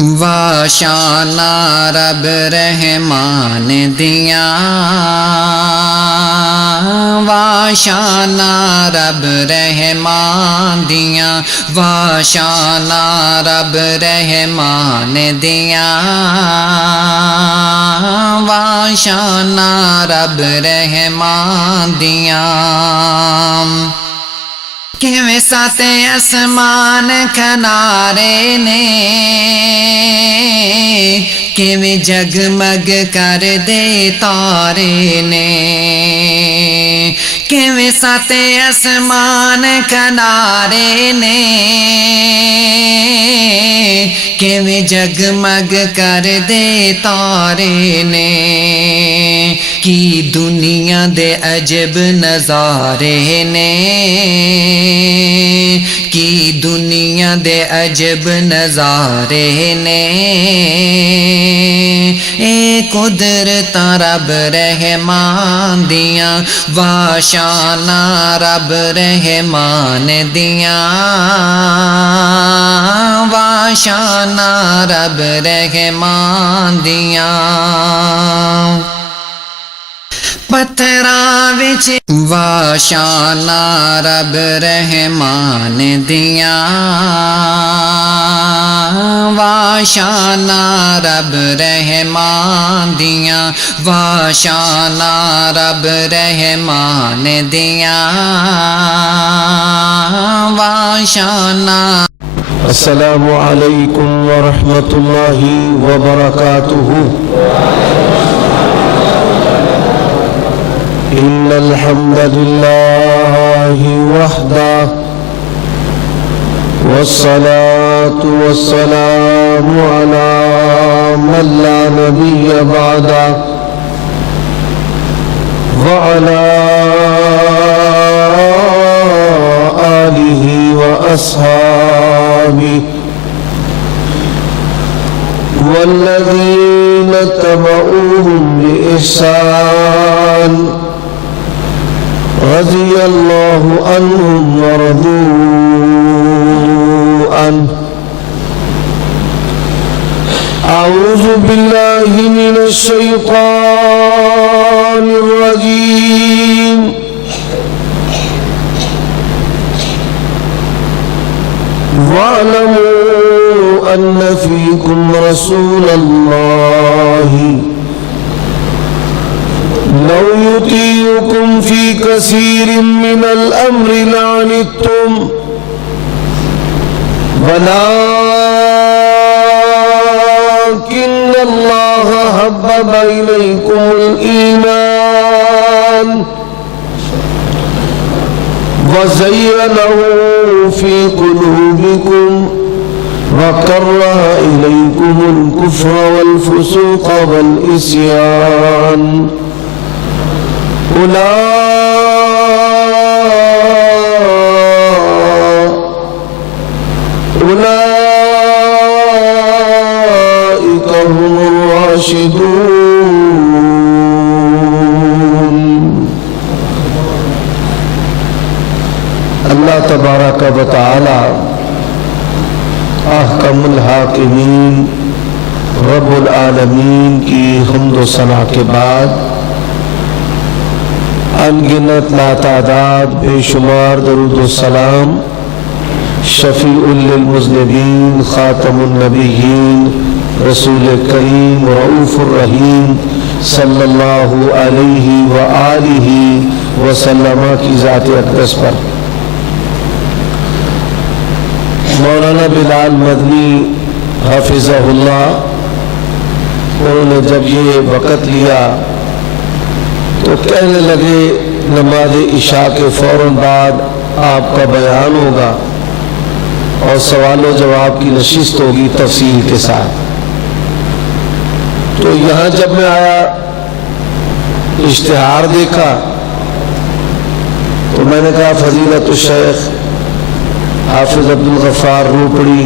واشانا رب رحمان دیا، واشانا رب رحمان دیا، واشانا رب رحمان دیا، واشانا رب رحمان دیا۔ کیویں سات آسمان کنارے نے، کیویں جگمگ کر دے تارے نے، کیویں سات آسمان کنارے نے، کیویں جگمگ کر دے تارے نے، کی دنیا دے عجب نظارے نے، کی دنیا دے عجب نظارے نے، اے قدرت رب رحمان دیاں، واشانا رب رحمان دیاں، واشانا رب رحمان دیاں۔ پتھراں وچ واشانا رب رحمان دیاں، واشانا رب رحمان دیاں، واشانا رب رحمان دیاں، واشانا۔ السلام علیکم ورحمۃ اللہ وبرکاتہ۔ إن الحمد لله وحده، والصلاة والسلام على من لا نبي بعده، وعلى آله وأصحابه والذين اتبعوهم بإحسان رضي الله عنهم ورضوا عنه۔ أعوذ بالله من الشيطان الرجيم، واعلموا أن فيكم رسول الله لو يطيعكم في كثير من الأمر لعنتم، ولكن الله حبب إليكم الإيمان وزينه في قلوبكم وكره إليكم الكفر والفسوق والعصيان، أولئك هم الراشدون۔ اللہ تبارک و تعالی احکم الحاکمین رب العالمین کی حمد و ثنا کے بعد انگنت لاتعداد بے شمار درود و سلام شفیع للمذنبین خاتم النبیین رسول کریم رؤوف الرحیم صلی اللہ علیہ وآلہ وسلم کی ذات اقدس پر۔ مولانا بلال مدنی حافظہ اللہ، انہوں نے جب یہ وقت لیا تو کہنے لگے نماز عشاء کے فوراً بعد آپ کا بیان ہوگا اور سوال و جواب کی نشست ہوگی تفصیل کے ساتھ۔ تو یہاں جب میں آیا اشتہار دیکھا تو میں نے کہا فضیلت الشیخ حافظ عبدالغفار روپڑی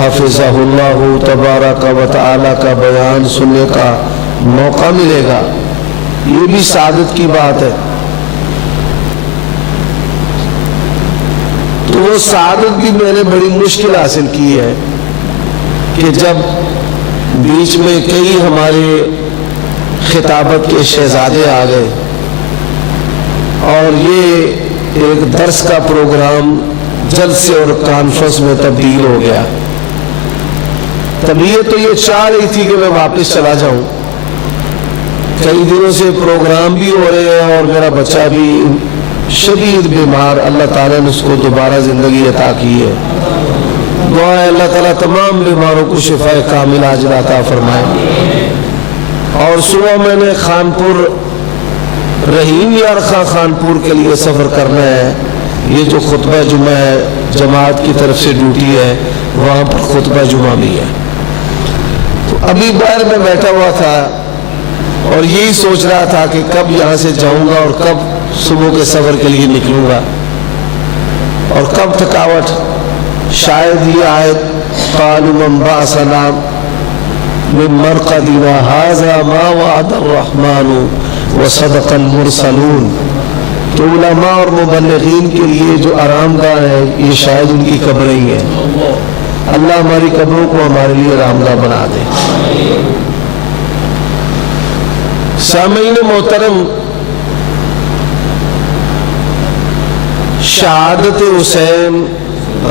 حافظہ اللہ تبارک و تعالی کا بیان سننے کا موقع ملے گا، یہ بھی سعادت کی بات ہے۔ تو وہ سعادت بھی میں نے بڑی مشکل حاصل کی ہے کہ جب بیچ میں کئی ہمارے خطابت کے شہزادے آ گئے اور یہ ایک درس کا پروگرام جلسے اور کانفرنس میں تبدیل ہو گیا. طبیعت تو یہ چاہ رہی تھی کہ میں واپس چلا جاؤں. کئی دنوں سے پروگرام بھی ہو رہے ہیں اور میرا بچہ بھی شدید بیمار، اللہ تعالیٰ نے اس کو دوبارہ زندگی عطا کی ہے. دعا ہے اللہ تعالیٰ تمام بیماروں کو شفا کامل عاجل عطا فرمائے. اور صبح میں نے خانپور رحیم یار خانپور کے لیے سفر کرنا ہے. یہ جو خطبہ جمعہ ہے جماعت کی طرف سے ڈیوٹی ہے، وہاں پر خطبہ جمعہ بھی ہے. تو ابھی باہر میں بیٹھا ہوا تھا اور یہی سوچ رہا تھا کہ کب یہاں سے جاؤں گا اور کب صبح کے سفر کے لیے نکلوں گا اور کب تھکاوٹ. شاید یہ آیت قالوا من بعثنا من مرقدنا هذا ما وعد الرحمن وصدق المرسلون، تو علماء اور مبلغین کے لیے جو آرام گاہ ہے یہ شاید ان کی قبریں ہی ہیں. اللہ ہماری قبروں کو ہمارے لیے آرام گاہ بنا دے. سامعین محترم، شہادت حسین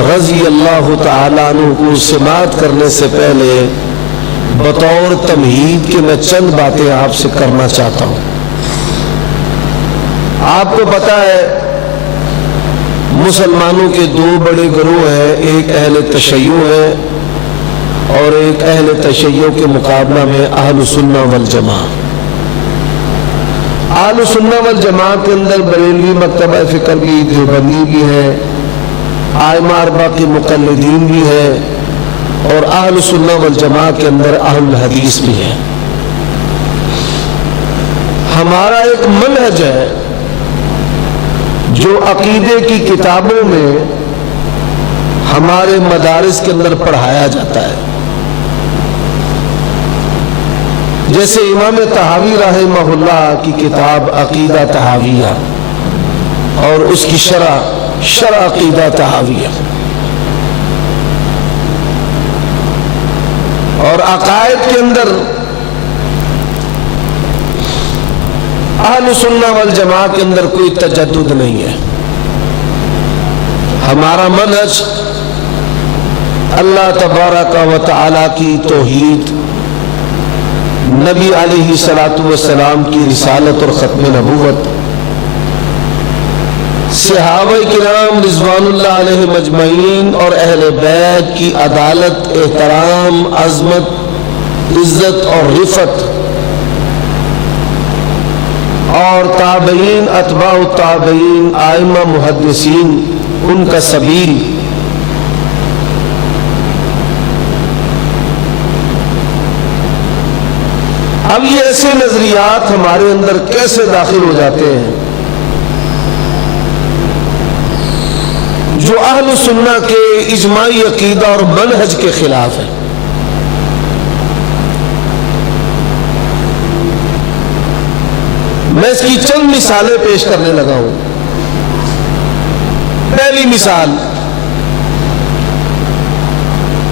رضی اللہ تعالیٰ عنہ کو سماعت کرنے سے پہلے بطور تمہید کے میں چند باتیں آپ سے کرنا چاہتا ہوں. آپ کو پتا ہے مسلمانوں کے دو بڑے گروہ ہیں، ایک اہل تشیع ہے اور ایک اہل تشیع کے مقابلہ میں اہل سنہ والجماع. اہل سنہ والجماع کے اندر بریلوی مکتبہ فکر بھی، دیوبندی بھی ہے، ائمہ اربعہ کے مقلدین بھی ہے، اور اہل سنہ والجماع کے اندر اہل حدیث بھی ہے. ہمارا ایک منہج ہے جو عقیدے کی کتابوں میں ہمارے مدارس کے اندر پڑھایا جاتا ہے. جیسے امام طحاوی رحمہ اللہ کی کتاب عقیدہ طحاویہ اور اس کی شرح عقیدہ طحاویہ، اور عقائد کے اندر اہل سنہ والجماع کے اندر کوئی تجدد نہیں ہے. ہمارا منہج اللہ تبارک و تعالی کی توحید، نبی علیہ الصلوۃ والسلام کی رسالت اور ختم نبوت، صحابہ کرام رضوان اللہ علیہ مجمعین اور اہل بیت کی عدالت، احترام، عظمت، عزت اور رفعت، اور تابعین، اتباع التابعین، ائمہ محدثین، ان کا سبیل. اب یہ ایسے نظریات ہمارے اندر کیسے داخل ہو جاتے ہیں جو اہل سنہ کے اجماعی عقیدہ اور منہج کے خلاف ہے. میں اس کی چند مثالیں پیش کرنے لگا ہوں. پہلی مثال،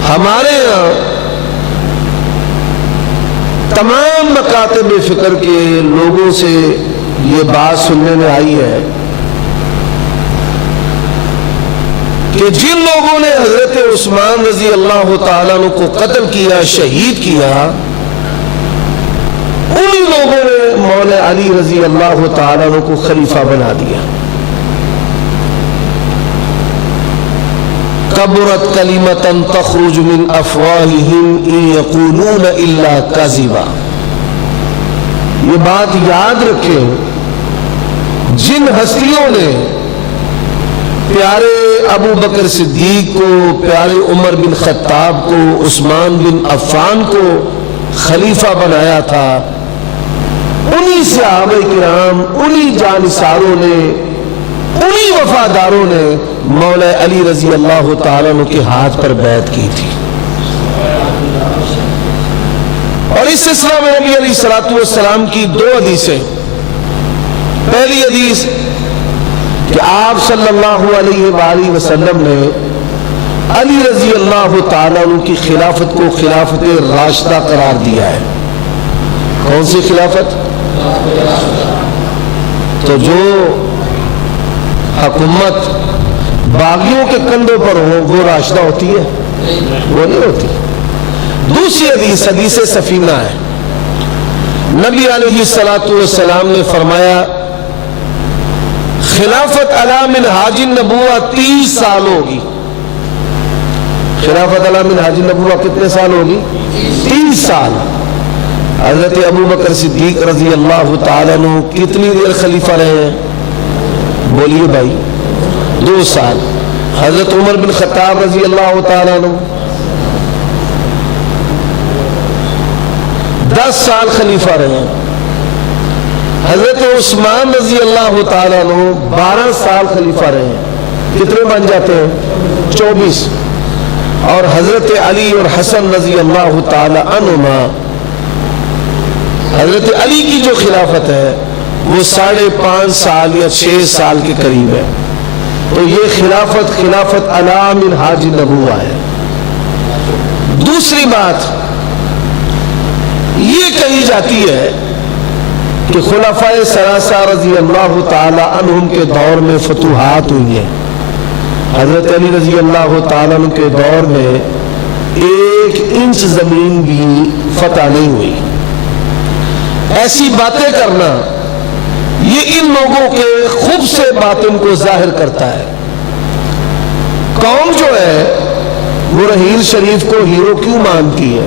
ہمارے یہاں تمام مکاتب فکر کے لوگوں سے یہ بات سننے میں آئی ہے کہ جن لوگوں نے حضرت عثمان رضی اللہ تعالیٰ عنہ کو قتل کیا، شہید کیا، انہی لوگوں نے مولا علی رضی اللہ تعالیٰ عنہ کو خلیفہ بنا دیا. کبرت کلمۃ تخرج من افواہہم ان یقولون الا کذبا. یہ بات یاد رکھیں، جن ہستیوں نے پیارے ابو بکر صدیق کو، پیارے عمر بن خطاب کو، عثمان بن عفان کو خلیفہ بنایا تھا، انہی صحابہ کرام، انہی جانثاروں نے، انہی وفاداروں نے مولا علی رضی اللہ تعالیٰ عنہ کے ہاتھ پر بیعت کی تھی. اور اس سلسلہ میں نبی علیہ الصلوۃ والسلام کی دو حدیثیں. پہلی حدیث کہ آپ صلی اللہ علیہ وآلہ وسلم نے علی رضی اللہ تعالیٰ عنہ کی خلافت کو خلافت راشدہ قرار دیا ہے۔ کون سی خلافت؟ تو جو حکومت باغیوں کے کندھوں پر ہو وہ راشدہ ہوتی ہے؟ وہ نہیں ہوتی۔ دوسری حدیث حدیث سفینہ ہے، نبی علیہ السلام نے فرمایا خلافت علی منہاج النبوہ 30 سال ہوگی۔ خلافت علی منہاج النبوہ کتنے سال ہوگی؟ 30 سال۔ حضرت ابوبکر صدیق رضی اللہ تعالیٰ عنہ کتنی دیر خلیفہ رہے ہیں؟ بولیے بھائی، 2 سال۔ حضرت عمر بن خطاب رضی اللہ تعالیٰ عنہ 10 سال خلیفہ رہے ہیں۔ حضرت عثمان رضی اللہ تعالیٰ عنہ 12 سال خلیفہ رہے ہیں۔ کتنے بن جاتے ہیں؟ 24۔ اور حضرت علی اور حسن رضی اللہ تعالیٰ عنہما، حضرت علی کی جو خلافت ہے وہ 5.5 سال یا 6 سال کے قریب ہے۔ تو یہ خلافت علی منہاج النبوہ ہے۔ دوسری بات یہ کہی جاتی ہے کہ خلفائے ثلاثہ رضی اللہ تعالی عنہم کے دور میں فتوحات ہوئی ہیں۔ حضرت علی رضی اللہ تعالیٰ عنہ کے دور میں 1 انچ زمین بھی فتح نہیں ہوئی۔ ایسی باتیں کرنا یہ ان لوگوں کے خوب سے باطن کو ظاہر کرتا ہے۔ قوم جو ہے وہ رحیل شریف کو ہیرو کیوں مانتی ہے؟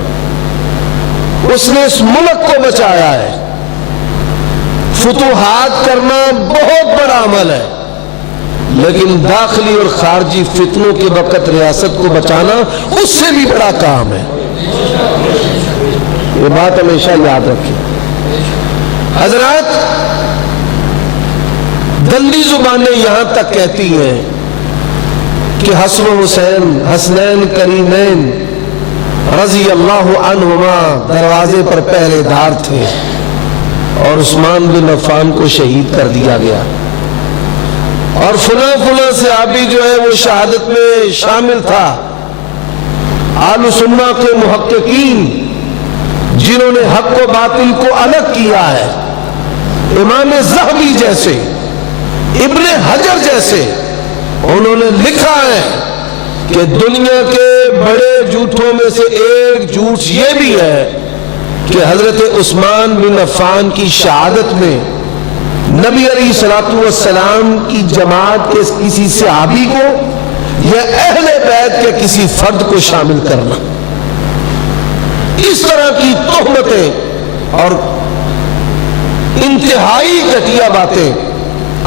اس نے اس ملک کو بچایا ہے۔ فتوحات کرنا بہت بڑا عمل ہے، لیکن داخلی اور خارجی فتنوں کے وقت ریاست کو بچانا اس سے بھی بڑا کام ہے۔ یہ بات ہمیشہ یاد رکھیں حضرات۔ گندی زبانیں یہاں تک کہتی ہیں کہ حسن و حسین حسنین کریمین رضی اللہ عنہما دروازے پر پہرے دار تھے اور عثمان بن عفان کو شہید کر دیا گیا، اور فلاں صحابی جو ہے وہ شہادت میں شامل تھا۔ اہل سنہ کے محققین جنہوں نے حق و باطل کو الگ کیا ہے، امام ذہبی جیسے، ابن حجر جیسے، انہوں نے لکھا ہے کہ دنیا کے بڑے جھوٹوں میں سے ایک جھوٹ یہ بھی ہے کہ حضرت عثمان بن عفان کی شہادت میں نبی علیہ السلام کی جماعت کے کسی صحابی کو یا اہل بیت کے کسی فرد کو شامل کرنا۔ اس طرح کی تہمتیں اور انتہائی گھٹیا باتیں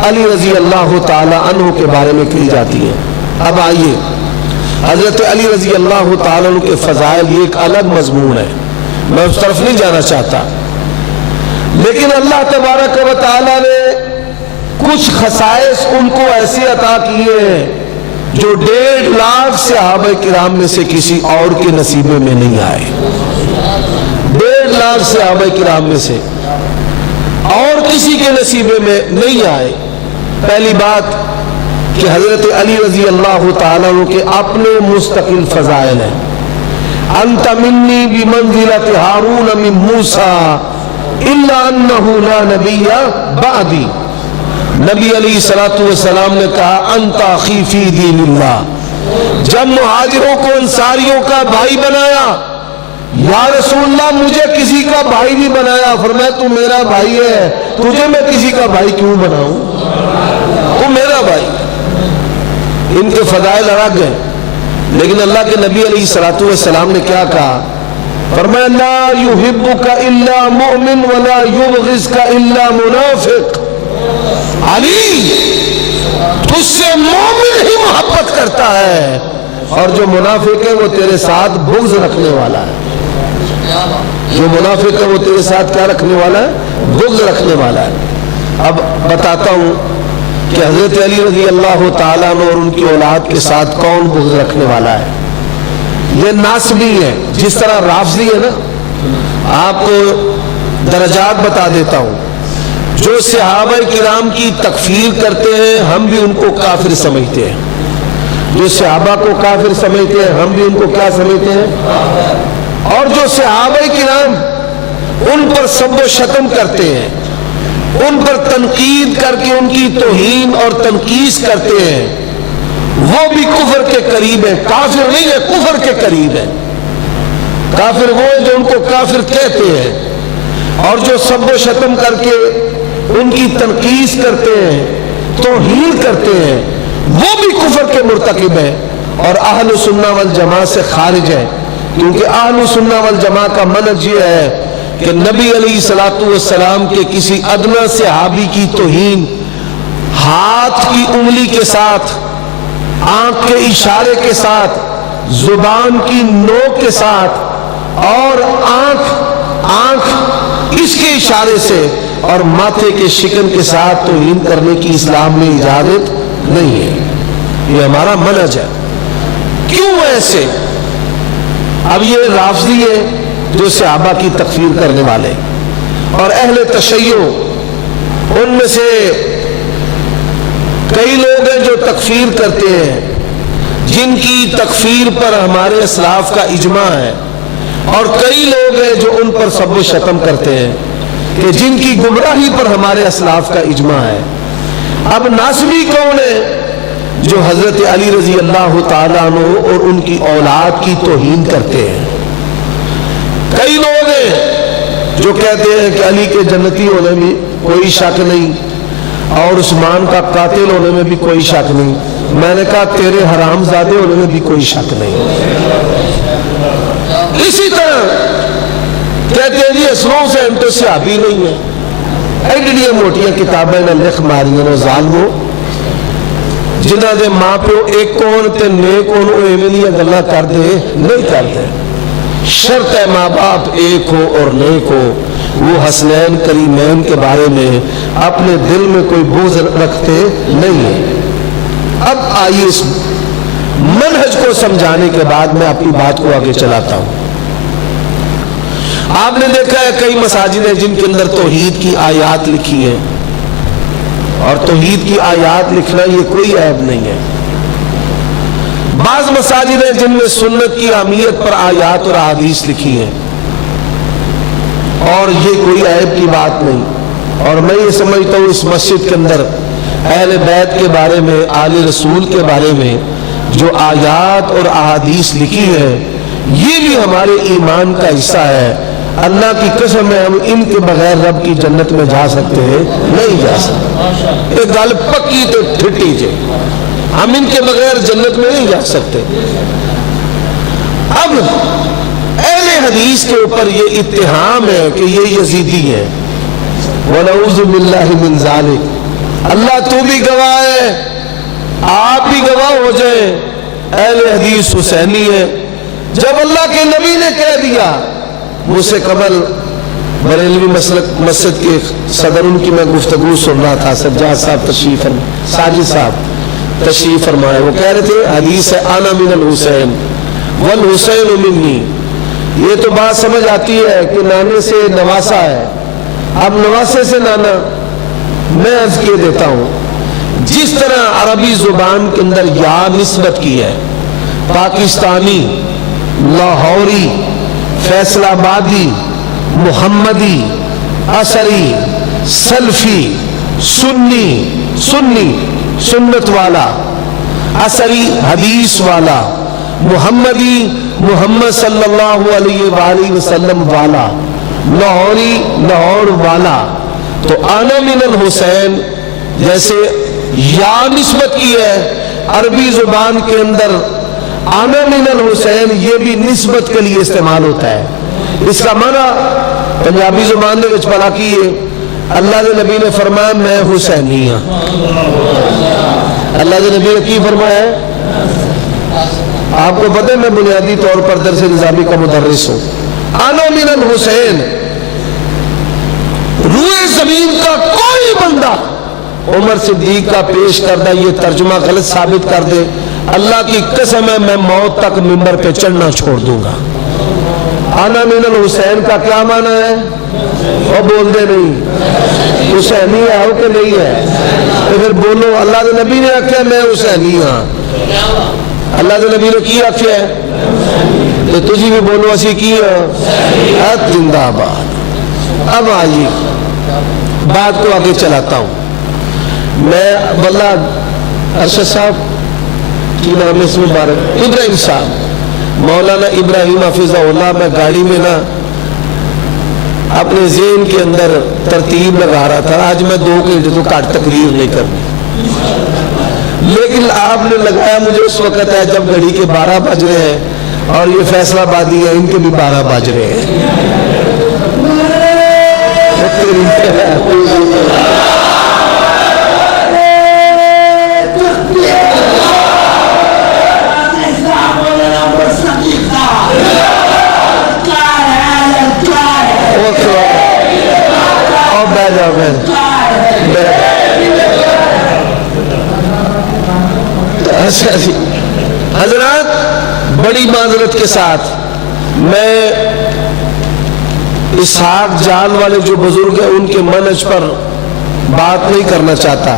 علی رضی اللہ تعالی عنہ کے بارے میں کی جاتی ہیں۔ اب آئیے حضرت علی رضی اللہ تعالی عنہ کے فضائل، یہ ایک الگ مضمون ہے، میں اس طرف نہیں جانا چاہتا، لیکن اللہ تبارک و تعالی نے کچھ خصائص ان کو ایسے عطا کیے ہیں جو 1.5 لاکھ صحابہ کرام میں سے کسی اور کے نصیبے میں نہیں آئے۔ 1.5 لاکھ صحابہ کرام میں سے اور کسی کے نصیبے میں نہیں آئے۔ پہلی بات کہ حضرت علی رضی اللہ تعالیٰ عنہ کے اپنے مستقل فضائل ہیں۔ انت منی بمنزلۃ ہارون من موسیٰ الا انہ لا نبی بعدی۔ نبی علیہ السلام نے کہا انت اخی فی دین اللہ۔ جب مہاجروں کو انصاریوں کا بھائی بنایا، یا رسول اللہ مجھے کسی کا بھائی بھی بنایا، فرمایا تو میرا بھائی ہے، تجھے میں کسی کا بھائی کیوں بناؤں، تو میرا بھائی۔ ان کے فضائل الگ ہیں، لیکن اللہ کے نبی علیہ السلام نے کیا کہا؟ فرمایا لا یحبک الا مؤمن ولا یبغضک الا منافق۔ علی تجھ سے مومن ہی محبت کرتا ہے، اور جو منافق ہے وہ تیرے ساتھ بغض رکھنے والا ہے۔ جو منافق ہے وہ تیرے ساتھ کیا رکھنے والا ہے؟ بغض رکھنے والا ہے۔ اب بتاتا ہوں کہ حضرت علی رضی اللہ تعالیٰ عنہ اور ان کی اولاد کے ساتھ کون بغض رکھنے والا ہے؟ یہ ناسبی ہے، جس طرح رافضی ہے نا۔ آپ کو درجات بتا دیتا ہوں۔ جو صحابہ کرام کی تکفیر کرتے ہیں ہم بھی ان کو کافر سمجھتے ہیں، جو صحابہ کو کافر سمجھتے ہیں ہم بھی ان کو کیا سمجھتے ہیں؟ اور جو صحابہ کرام ان پر سب و شتم کرتے ہیں، ان پر تنقید کر کے ان کی توہین اور تنقیص کرتے ہیں، وہ بھی کفر کے قریب ہے، کافر نہیں ہے، کفر کے قریب ہے۔ کافر وہ ہے جو ان کو کافر کہتے ہیں، اور جو سب و شتم کر کے ان کی تنقیص کرتے ہیں، توہین کرتے ہیں، وہ بھی کفر کے مرتکب ہے اور اہل سنہ والجماعت سے خارج ہے، کیونکہ اہل سنہ والجماعت کا منہج یہ ہے کہ نبی علیہ الصلوۃ والسلام کے کسی ادنیٰ صحابی کی توہین ہاتھ کی انگلی کے ساتھ، آنکھ کے اشارے کے ساتھ، زبان کی نوک کے ساتھ اور آنکھ اس کے اشارے سے اور ماتھے کے شکن کے ساتھ توہین کرنے کی اسلام میں اجازت نہیں ہے۔ یہ ہمارا منہج ہے۔ کیوں ایسے؟ اب یہ رافضی ہے جو صحابہ کی تکفیر کرنے والے، اور اہل تشیع ان میں سے کئی لوگ ہیں جو تکفیر کرتے ہیں، جن کی تکفیر پر ہمارے اسلاف کا اجماع ہے، اور کئی لوگ ہیں جو ان پر سب و شتم کرتے ہیں کہ جن کی گمراہی پر ہمارے اسلاف کا اجماع ہے۔ اب ناصبی کون ہے؟ جو حضرت علی رضی اللہ تعالیٰ عنہ اور ان کی اولاد کی توہین کرتے ہیں۔ کئی لوگ ہیں جو کہتے ہیں کہ علی کے جنتی ہونے میں کوئی شک نہیں اور عثمان کا قاتل ہونے میں بھی کوئی شک نہیں۔ میں نے کہا تیرے حرام زادے ہونے میں بھی کوئی شک نہیں۔ اسی طرح کہتے ہیں جی اسلام سے ہم تو صحابی نہیں ہے۔ ایڈیاں موٹیاں کتابیں نہ لکھ ماریاں نہ ظالمو، جنہ دے ماں پیو ایک کون تے نیک کون او ایویں گلاں کر دے نہیں کرتے۔ شرط ہے ماں باپ ایک ہو اور نیک ہو۔ وہ حسنین کریمین کے بارے میں اپنے دل میں کوئی بغض رکھتے نہیں ہیں۔ اب آئیے اس منہج کو سمجھانے کے بعد میں اپنی بات کو آگے چلاتا ہوں۔ آپ نے دیکھا ہے کئی مساجد ہیں جن کے اندر توحید کی آیات لکھی ہیں، اور توحید کی آیات لکھنا یہ کوئی عیب نہیں ہے۔ بعض مساجد ہیں جن میں سنت کی اہمیت پر آیات اور احادیث لکھی ہیں، اور یہ کوئی عیب کی بات نہیں۔ اور میں یہ سمجھتا ہوں اس مسجد کے اندر اہل بیت کے بارے میں، آل رسول کے بارے میں جو آیات اور احادیث لکھی ہے یہ بھی ہمارے ایمان کا حصہ ہے۔ اللہ کی قسم ہے ہم ان کے بغیر رب کی جنت میں جا سکتے ہیں؟ نہیں جا سکتے۔ ایک گل پکی تو ٹھٹی جے، ہم ان کے بغیر جنت میں نہیں جا سکتے۔ اب اہل حدیث کے اوپر یہ اتہام ہے کہ یہ یزیدی ہے، وَنَعُوذُ بِاللَّهِ مِنْ ذَلِكَ۔ اللہ تو بھی گواہ ہے، آپ بھی گواہ ہو جائیں، اہل حدیث حسینی ہے۔ جب اللہ کے نبی نے کہہ دیا، مجھ سے قبل بریلوی مسجد کے صدر ان کی میں گفتگو سن رہا تھا، سجاد صاحب ساجد صاحب تشریف فرمائے، وہ کہہ رہے تھے حدیث ہے انا من الحسین والحسین منی۔ یہ تو بات سمجھ آتی ہے کہ نانے سے نواسا ہے، اب نواسے سے نانا میں عرض کیے دیتا ہوں۔ جس طرح عربی زبان کے اندر یا نسبت کی ہے، پاکستانی، لاہوری، فیصل آبادی، محمدی، اثری، سلفی، سنی سنت والا، اثری حدیث والا، محمدی محمد صلی اللہ علیہ وآلہ وسلم والا، لاہوری لاہور والا، تو انا من الحسین جیسے یا نسبت کی ہے عربی زبان کے اندر، انا من الحسین یہ بھی نسبت کے لیے استعمال ہوتا ہے۔ اس کا معنی پنجابی زبان دے وچ بھلا کی ہے، اللہ دے نبی نے فرمایا میں حسینی ہاں۔ اللہ دے نبی نے کی فرمایا ہے؟ آپ کو پتہ ہے میں بنیادی طور پر درس نظامی کا مدرس ہوں۔ انا من الحسین، روئے زمین کا کوئی بندہ عمر صدیق کا پیش کردہ یہ ترجمہ غلط ثابت کر دے، اللہ کی قسم ہے میں موت تک ممبر پہ چڑھنا چھوڑ دوں گا۔ انا من الحسین کا کیا معنی ہے؟ وہ بول دے نہیں، حسینی ہے ہو کہ نہیں ہے؟ تو پھر بولو اللہ کے نبی نے کہا میں حسینی ہاں۔ اللہ کے نبی نے کی آخیا ہے تو تجھی بھی بولو اسی کی زندہ آباد۔ اب آئیے بات کو آگے چلاتا ہوں میں۔ واللہ ارشد صاحب کی نام ہے اس مبارک، ابراہیم صاحب، مولانا ابراہیم حفظہ اللہ، میں گاڑی میں نا اپنے ذہن کے اندر ترتیب لگا رہا تھا، آج میں 2 گھنٹے تو کاٹ تقریر نہیں کرنی، لیکن آپ نے لگایا مجھے اس وقت ہے جب گھڑی کے 12 بج رہے ہیں اور یہ فیصلہ آبادی ہے ان کے بھی 12 بج رہے ہیں۔ حضرات بڑی معذرت کے ساتھ میں اسحاق جان والے جو بزرگ ہیں ان کے منہج پر بات نہیں کرنا چاہتا،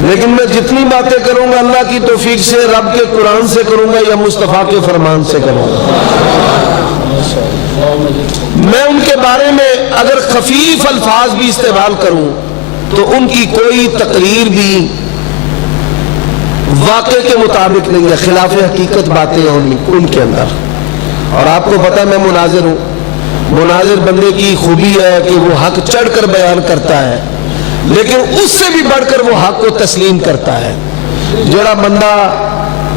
لیکن میں جتنی باتیں کروں گا اللہ کی توفیق سے رب کے قرآن سے کروں گا یا مصطفیٰ کے فرمان سے کروں گا۔ میں ان کے بارے میں اگر خفیف الفاظ بھی استعمال کروں تو ان کی کوئی تقریر بھی واقع کے مطابق نہیں ہے، خلاف حقیقت باتیں ہیں ان کے اندر۔ اور آپ کو پتہ میں مناظر ہوں، مناظر بندے کی خوبی ہے کہ وہ حق چڑھ کر بیان کرتا ہے، لیکن اس سے بھی بڑھ کر وہ حق کو تسلیم کرتا ہے۔ جڑا بندہ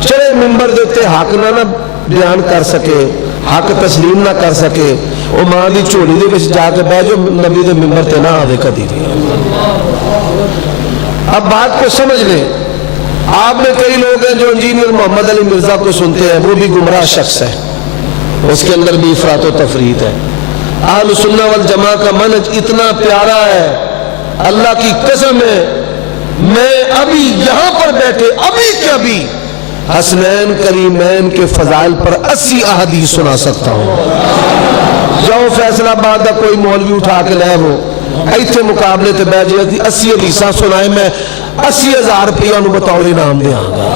چڑھے ممبر دیتے حق نہ بیان کر سکے، حق تسلیم نہ کر سکے، وہ ماں دی جھولی دے وچ جا کے بیٹھ جو نبی دے ممبر تے نہ آوے کدی بھی۔ اب بات کو سمجھ لیں، آپ میں کئی لوگ ہیں جو انجینئر محمد علی مرزا کو سنتے ہیں، وہ بھی گمراہ شخص ہے، اس کے اندر بھی افراط و تفریط ہے۔ اہل سنہ والجماع کا منہج اتنا پیارا ہے، اللہ کی قسم ہے میں ابھی یہاں پر بیٹھے ابھی کے ابھی حسنین کریمین کے فضائل پر 80 احادیث سنا سکتا ہوں۔ جاؤ فیصلہ آباد کا کوئی مولوی اٹھا کے لے وہ ایتھے مقابلے تے بیٹھ جائے 80 حدیثاں سنائے، میں 80,000 روپیہ انہوں بطور انعام دیا گا۔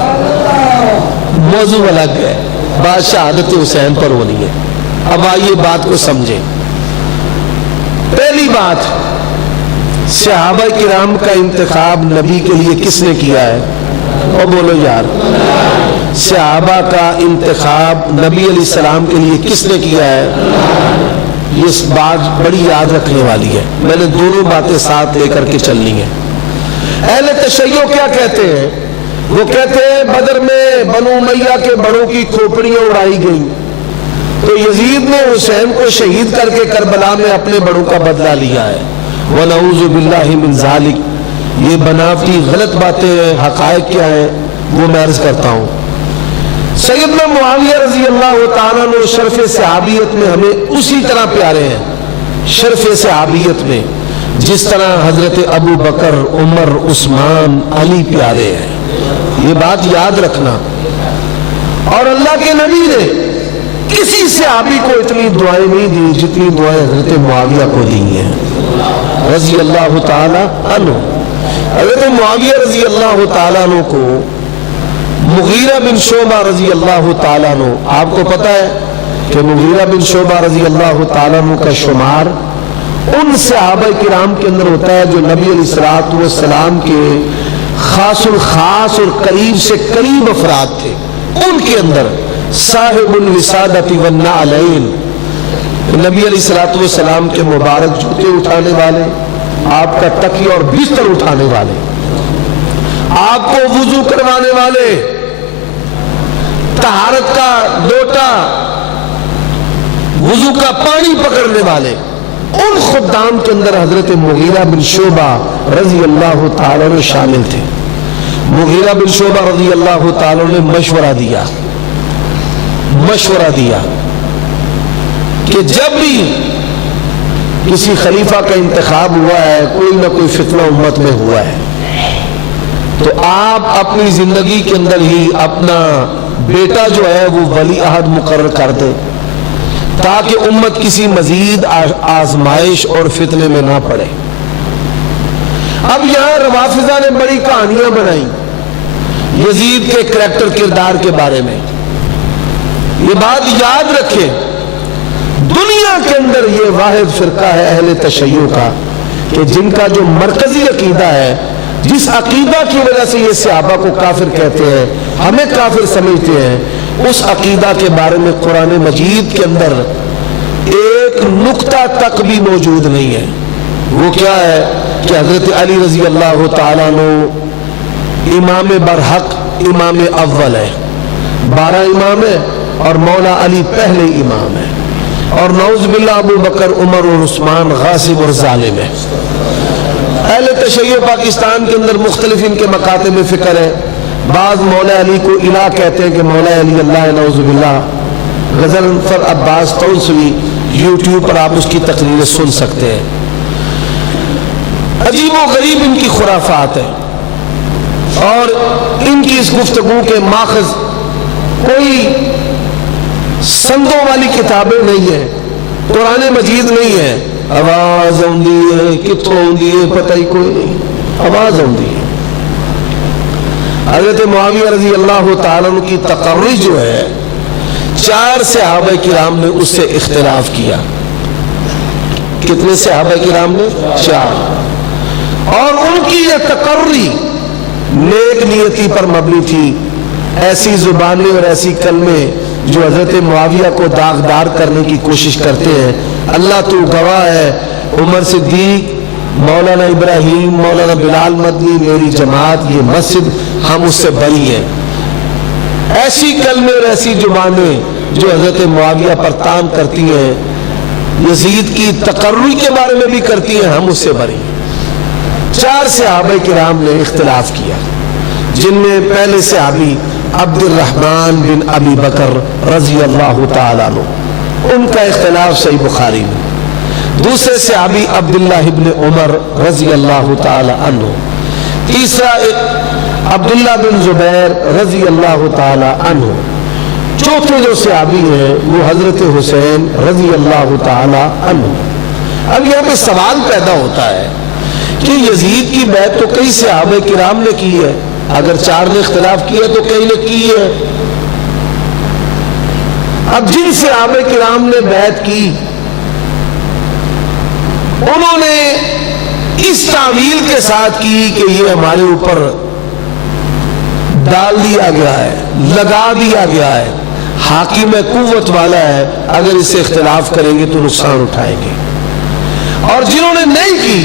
موضوع الگ ہے، بات شہادت حسین پر ہونی ہے۔ اب آئیے بات کو سمجھیں۔ پہلی بات، صحابہ کرام کا انتخاب نبی کے لیے کس نے کیا ہے؟ اور بولو یار، صحابہ کا انتخاب نبی علیہ السلام کے لیے کس نے کیا ہے؟ یہ بات بڑی یاد رکھنے والی ہے، میں نے دونوں باتیں ساتھ لے کر کے چلنی ہیں۔ اہل تشیع کیا کہتے ہیں؟ وہ کہتے ہیں بدر میں بنو امیہ کے بڑوں کی کھوپڑیاں اڑائی گئیں تو یزید نے حسین کو شہید کر کے کربلا میں اپنے بڑوں کا بدلہ لیا ہے۔ وَنَعُوذُ بِاللَّهِ مِنْ ذَلِكَ، یہ بناوٹی غلط باتیں ہیں، حقائق کیا ہیں وہ میں عرض کرتا ہوں۔ سیدنا معاویہ رضی اللہ تعالیٰ عنہ شرف صحابیت میں ہمیں اسی طرح پیارے ہیں، شرف صحابیت میں جس طرح حضرت ابو بکر، عمر، عثمان، علی پیارے ہیں۔ یہ بات یاد رکھنا۔ اور اللہ کے نبی نے کسی صحابی کو اتنی دعائیں نہیں دی جتنی دعائیں حضرت معاویہ کو دی ہیں رضی اللہ تعالیٰ عنہ۔ حضرت معاویہ رضی اللہ تعالیٰ عنہ کو مغیرہ بن شعبہ رضی اللہ تعالیٰ عنہ، آپ کو پتہ ہے کہ مغیرہ بن شعبہ رضی اللہ تعالیٰ عنہ کا شمار ان صحابہ کرام کے اندر ہوتا ہے جو نبی علیہ السلام کے خاص الخاص اور قریب سے قریب افراد تھے۔ ان کے اندر صاحب الوسادۃ والنعلین، نبی علیہ السلام کے مبارک جوتے اٹھانے والے، آپ کا تکیہ اور بستر اٹھانے والے، آپ کو وضو کروانے والے، طہارت کا لوٹا، وضو کا پانی پکڑنے والے، ان خدام کے اندر حضرت مغیرہ بن شعبہ رضی اللہ تعالیٰ نے شامل تھے۔ مغیرہ بن شعبہ رضی اللہ تعالیٰ نے مشورہ دیا کہ جب بھی کسی خلیفہ کا انتخاب ہوا ہے، کوئی نہ کوئی فتنہ امت میں ہوا ہے، تو آپ اپنی زندگی کے اندر ہی اپنا بیٹا جو ہے وہ ولی عہد مقرر کر دیں تاکہ امت کسی مزید آزمائش اور فتنے میں نہ پڑے۔ اب یہاں روافضہ نے بڑی کہانیاں بنائی، یزید کے کریکٹر کردار کے بارے میں. یہ بات یاد رکھیں، دنیا کے اندر یہ واحد فرقہ ہے اہل تشیع کا کہ جن کا جو مرکزی عقیدہ ہے، جس عقیدہ کی وجہ سے یہ صحابہ کو کافر کہتے ہیں، ہمیں کافر سمجھتے ہیں، اس عقیدہ کے بارے میں قرآن مجید کے اندر ایک نقطہ تک بھی موجود نہیں ہے. وہ کیا ہے کہ حضرت علی رضی اللہ تعالیٰ عنہ امام برحق، امام اول ہے، 12 امام ہے اور مولا علی پہلے امام ہے، اور نعوذ باللہ ابو بکر، عمر اور عثمان غاصب اور ظالم ہے. اہل تشیع پاکستان کے اندر مختلف ان کے مکاتب فکر ہے. بعض مولا علی کو الہ کہتے ہیں کہ مولا علی اللہ، نعوذ باللہ. غضنفر عباس طوسوی، یوٹیوب پر آپ اس کی تقریریں سن سکتے ہیں. عجیب و غریب ان کی خرافات ہے، اور ان کی اس گفتگو کے ماخذ کوئی سندوں والی کتابیں نہیں ہیں، قرآن مجید نہیں ہے. آواز آندی ہے، کتوں آندی ہے پتہ ہی کوئی نہیں، آواز آندی ہے. حضرت معاویہ رضی اللہ تعالیٰ عنہ کی تقرری جو ہے، 4 صحابہ کرام نے اس سے اختلاف کیا. کتنے صحابہ کرام نے؟ 4. اور ان کی یہ تقرری نیک نیتی پر مبنی تھی. ایسی زبانیں اور ایسی کلمے جو حضرت معاویہ کو داغدار کرنے کی کوشش کرتے ہیں. اللہ تو گواہ ہے، عمر صدیق، مولانا ابراہیم، مولانا بلال مدنی، میری جماعت، یہ مسجد، ہم اس سے بری ہیں. ایسی کلمے اور ایسی زبانیں جو حضرت معاویہ پر تان کرتی ہیں، یزید کی تقرری کے بارے میں بھی کرتی ہیں، ہم اس سے بری ہیں. 4 صحابہ کرام نے اختلاف کیا، جن میں پہلے صحابی عبد الرحمن بن ابی بکر رضی اللہ تعالیٰ عنہ، ان کا اختلاف صحیح بخاری میں. دوسرے صحابی عبداللہ ابن عمر رضی اللہ تعالیٰ عنہ. تیسرا عبداللہ بن زبیر رضی اللہ تعالیٰ عنہ. چوتھے جو صحابی ہیں وہ حضرت حسین رضی اللہ تعالیٰ عنہ. اب یہاں پہ سوال پیدا ہوتا ہے کہ یزید کی بیعت تو کئی صحابہ کرام نے کی ہے، اگر 4 نے اختلاف کیا تو کئی نے کی ہے. اب جن صحابہ کرام نے بیعت کی، انہوں نے اس تعویل کے ساتھ کی کہ یہ ہمارے اوپر ڈال دیا گیا ہے، لگا دیا گیا ہے، حاکم قوت والا ہے، اگر اس سے اختلاف کریں گے تو نقصان اٹھائیں گے. اور جنہوں نے نہیں کی،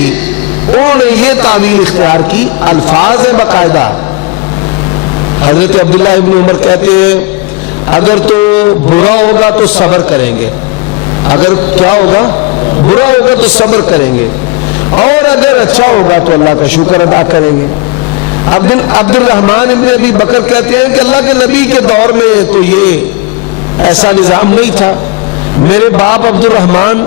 انہوں نے یہ تعویل اختیار کی. الفاظ ہے باقاعدہ. حضرت عبداللہ ابن عمر کہتے ہیں اگر تو برا ہوگا تو صبر کریں گے، اگر کیا ہوگا؟ برا ہوگا تو صبر کریں گے، اور اگر اچھا ہوگا تو اللہ کا شکر ادا کریں گے. عبد الرحمن ابن ابی بکر کہتے ہیں کہ اللہ کے نبی کے دور میں تو یہ ایسا نظام نہیں تھا. میرے باپ عبد الرحمن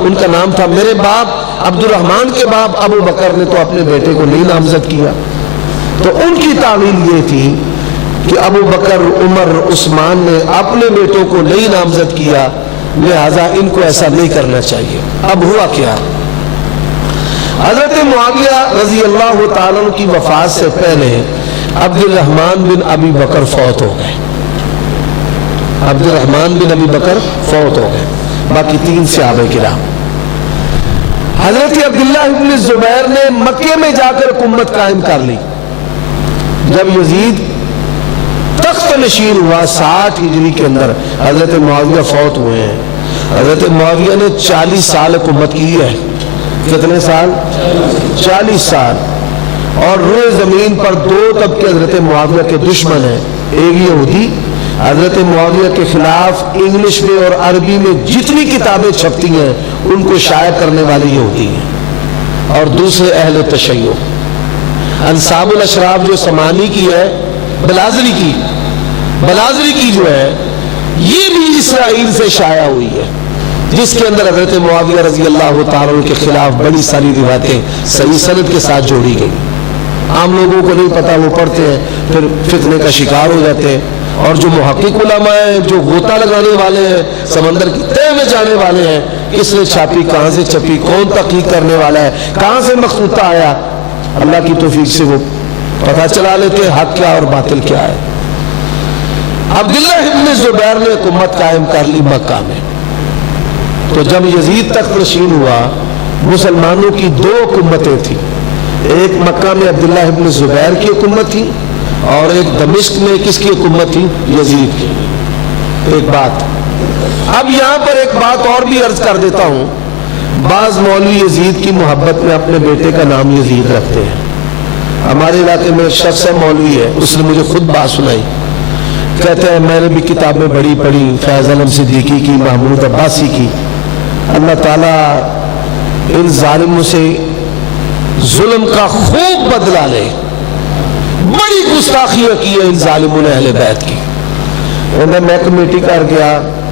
ان کا نام تھا، میرے باپ عبد الرحمن کے باپ ابو بکر نے تو اپنے بیٹے کو نہیں نامزد کیا. تو ان کی تعویل یہ تھی کہ ابو بکر، عمر، عثمان نے اپنے بیٹوں کو نہیں نامزد کیا، لہذا ان کو ایسا نہیں کرنا چاہیے. اب ہوا کیا؟ حضرت معاویہ رضی اللہ تعالیٰ عنہ کی وفات سے پہلے عبد الرحمن بن ابی بکر فوت ہو گئے. عبد الرحمن بن ابی بکر فوت ہو گئے. باقی 3 صحابہ کرام. حضرت عبداللہ بن زبیر نے مکے میں جا کر حکومت قائم کر لی. جب یزید تخت نشین ہوا 60 ہجری کے اندر، حضرت معاویہ فوت ہوئے ہیں. حضرت معاویہ نے 40 سال حکومت کی ہے. کتنے سال؟ 40 سال. اور روئے زمین پر 2 طبقے حضرت معاویہ کے دشمن ہیں. ایک یہودی، حضرت معاویہ کے خلاف انگلش میں اور عربی میں جتنی کتابیں چھپتی ہیں ان کو شائع کرنے والے یہودی ہیں. اور دوسرے اہل تشیع. انصاب الاشراف جو سمانی کی ہے، بلازری کی جو ہے، یہ بھی اسرائیل سے شائع ہوئی ہے، جس کے اندر حضرت معاویہ رضی اللہ تعالیٰ عنہ کے خلاف بڑی ساری روایتیں صحیح سند کے ساتھ جوڑی گئی. عام لوگوں کو نہیں پتا، وہ پڑھتے ہیں پھر فتنے کا شکار ہو جاتے ہیں. اور جو محقق علماء ہیں، جو غوطہ لگانے والے ہیں، سمندر کی تہہ میں جانے والے ہیں، کس نے چھاپی، کہاں سے چھپی، کون تحقیق کرنے والا ہے، کہاں سے مخطوطہ آیا، اللہ کی توفیق سے وہ پتہ چلا لیتے حق کیا اور باطل کیا ہے۔ عبداللہ ابن زبیر نے حکومت قائم کر لی مکہ میں، تو جب یزید تک نشین ہوا مسلمانوں کی دو حکومتیں تھیں، ایک مکہ میں عبداللہ ابن زبیر کی حکومت تھی اور ایک دمشق میں کس کی حکومت تھی؟ یزید کی۔ ایک بات اب یہاں پر ایک بات اور بھی عرض کر دیتا ہوں، بعض مولوی یزید کی محبت میں اپنے بیٹے کا نام یزید رکھتے ہیں۔ ہمارے علاقے میں ایک شخص ہے مولوی ہے، اس نے مجھے خود بات سنائی، کہتے ہیں میں نے بھی کتابیں بڑی پڑھی، فیض علم صدیقی کی، محمود عباسی کی، اللہ تعالیٰ ان ظالموں سے ظلم کا خوب بدلہ لے، بڑی گستاخیاں کی ہے ان ظالموں نے اہل بیت کی۔ انہیں میں کمیٹی کر گیا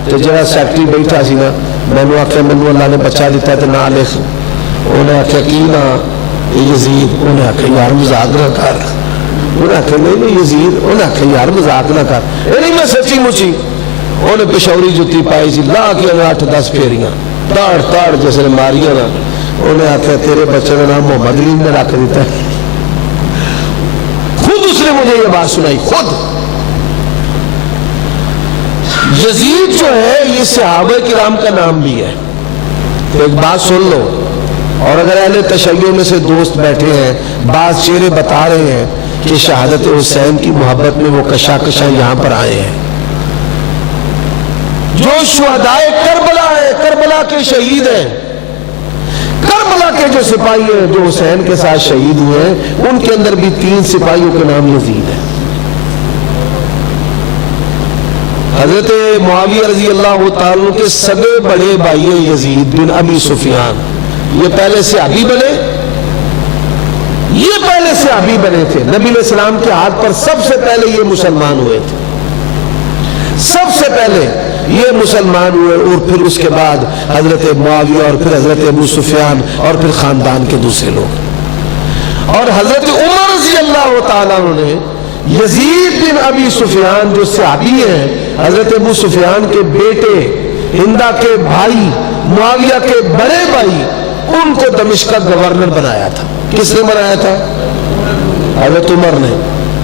تو جہاں سیکٹری بیٹھا سی نا، میں نے آخیا مینو اللہ نے بچا دیتا ہے نہ لکھ، انہیں آخیا کی نا یزید، انہیں آخیا یار مذاق نہ کر، انہیں آخیا نہیں یزید، انہیں آخیا یار مذاق نہ کر، نہیں میں سچی مچی، انہیں پشوری جتی پائی سی، لا کے 8-10 پھیریاں تاڑ تاڑ جس نے ماریاں نا، انہیں آخیا تیرے بچے کا نام محمد علی نے رکھ دیتا ہے۔ خود اس نے مجھے یہ بات سنائی خود۔ یزید جو ہے یہ صحابہ کرام کا نام بھی ہے، تو ایک بات سن لو، اور اگر اہل تشیع میں سے دوست بیٹھے ہیں بعض چہرے بتا رہے ہیں کہ شہادت حسین کی محبت میں وہ کشا کشا یہاں پر آئے ہیں، جو شہدائے کربلا ہیں، کربلا کے شہید ہیں، کربلا کے جو سپاہی ہیں جو حسین کے ساتھ شہید ہوئے ہیں، ان کے اندر بھی 3 سپاہیوں کے نام یزید ہیں۔ حضرت معاویہ رضی اللہ تعالیٰ کے سگے بڑے بھائی یزید بن ابی سفیان، یہ پہلے صحابی بنے، یہ پہلے صحابی بنے تھے، نبی علیہ السلام کے ہاتھ پر سب سے پہلے یہ مسلمان ہوئے تھے، سب سے پہلے یہ مسلمان ہوئے، اور پھر اس کے بعد حضرت معاویہ اور پھر حضرت ابو سفیان اور پھر خاندان کے دوسرے لوگ۔ اور حضرت عمر رضی اللہ تعالیٰ نے یزید بن ابی سفیان جو صحابی ہیں، حضرت ابو سفیان کے بیٹے، ہندا کے بھائی، معاویہ کے بڑے بھائی، ان کو دمشق کا گورنر بنایا تھا۔ کس نے بنایا تھا؟ حضرت عمر نے۔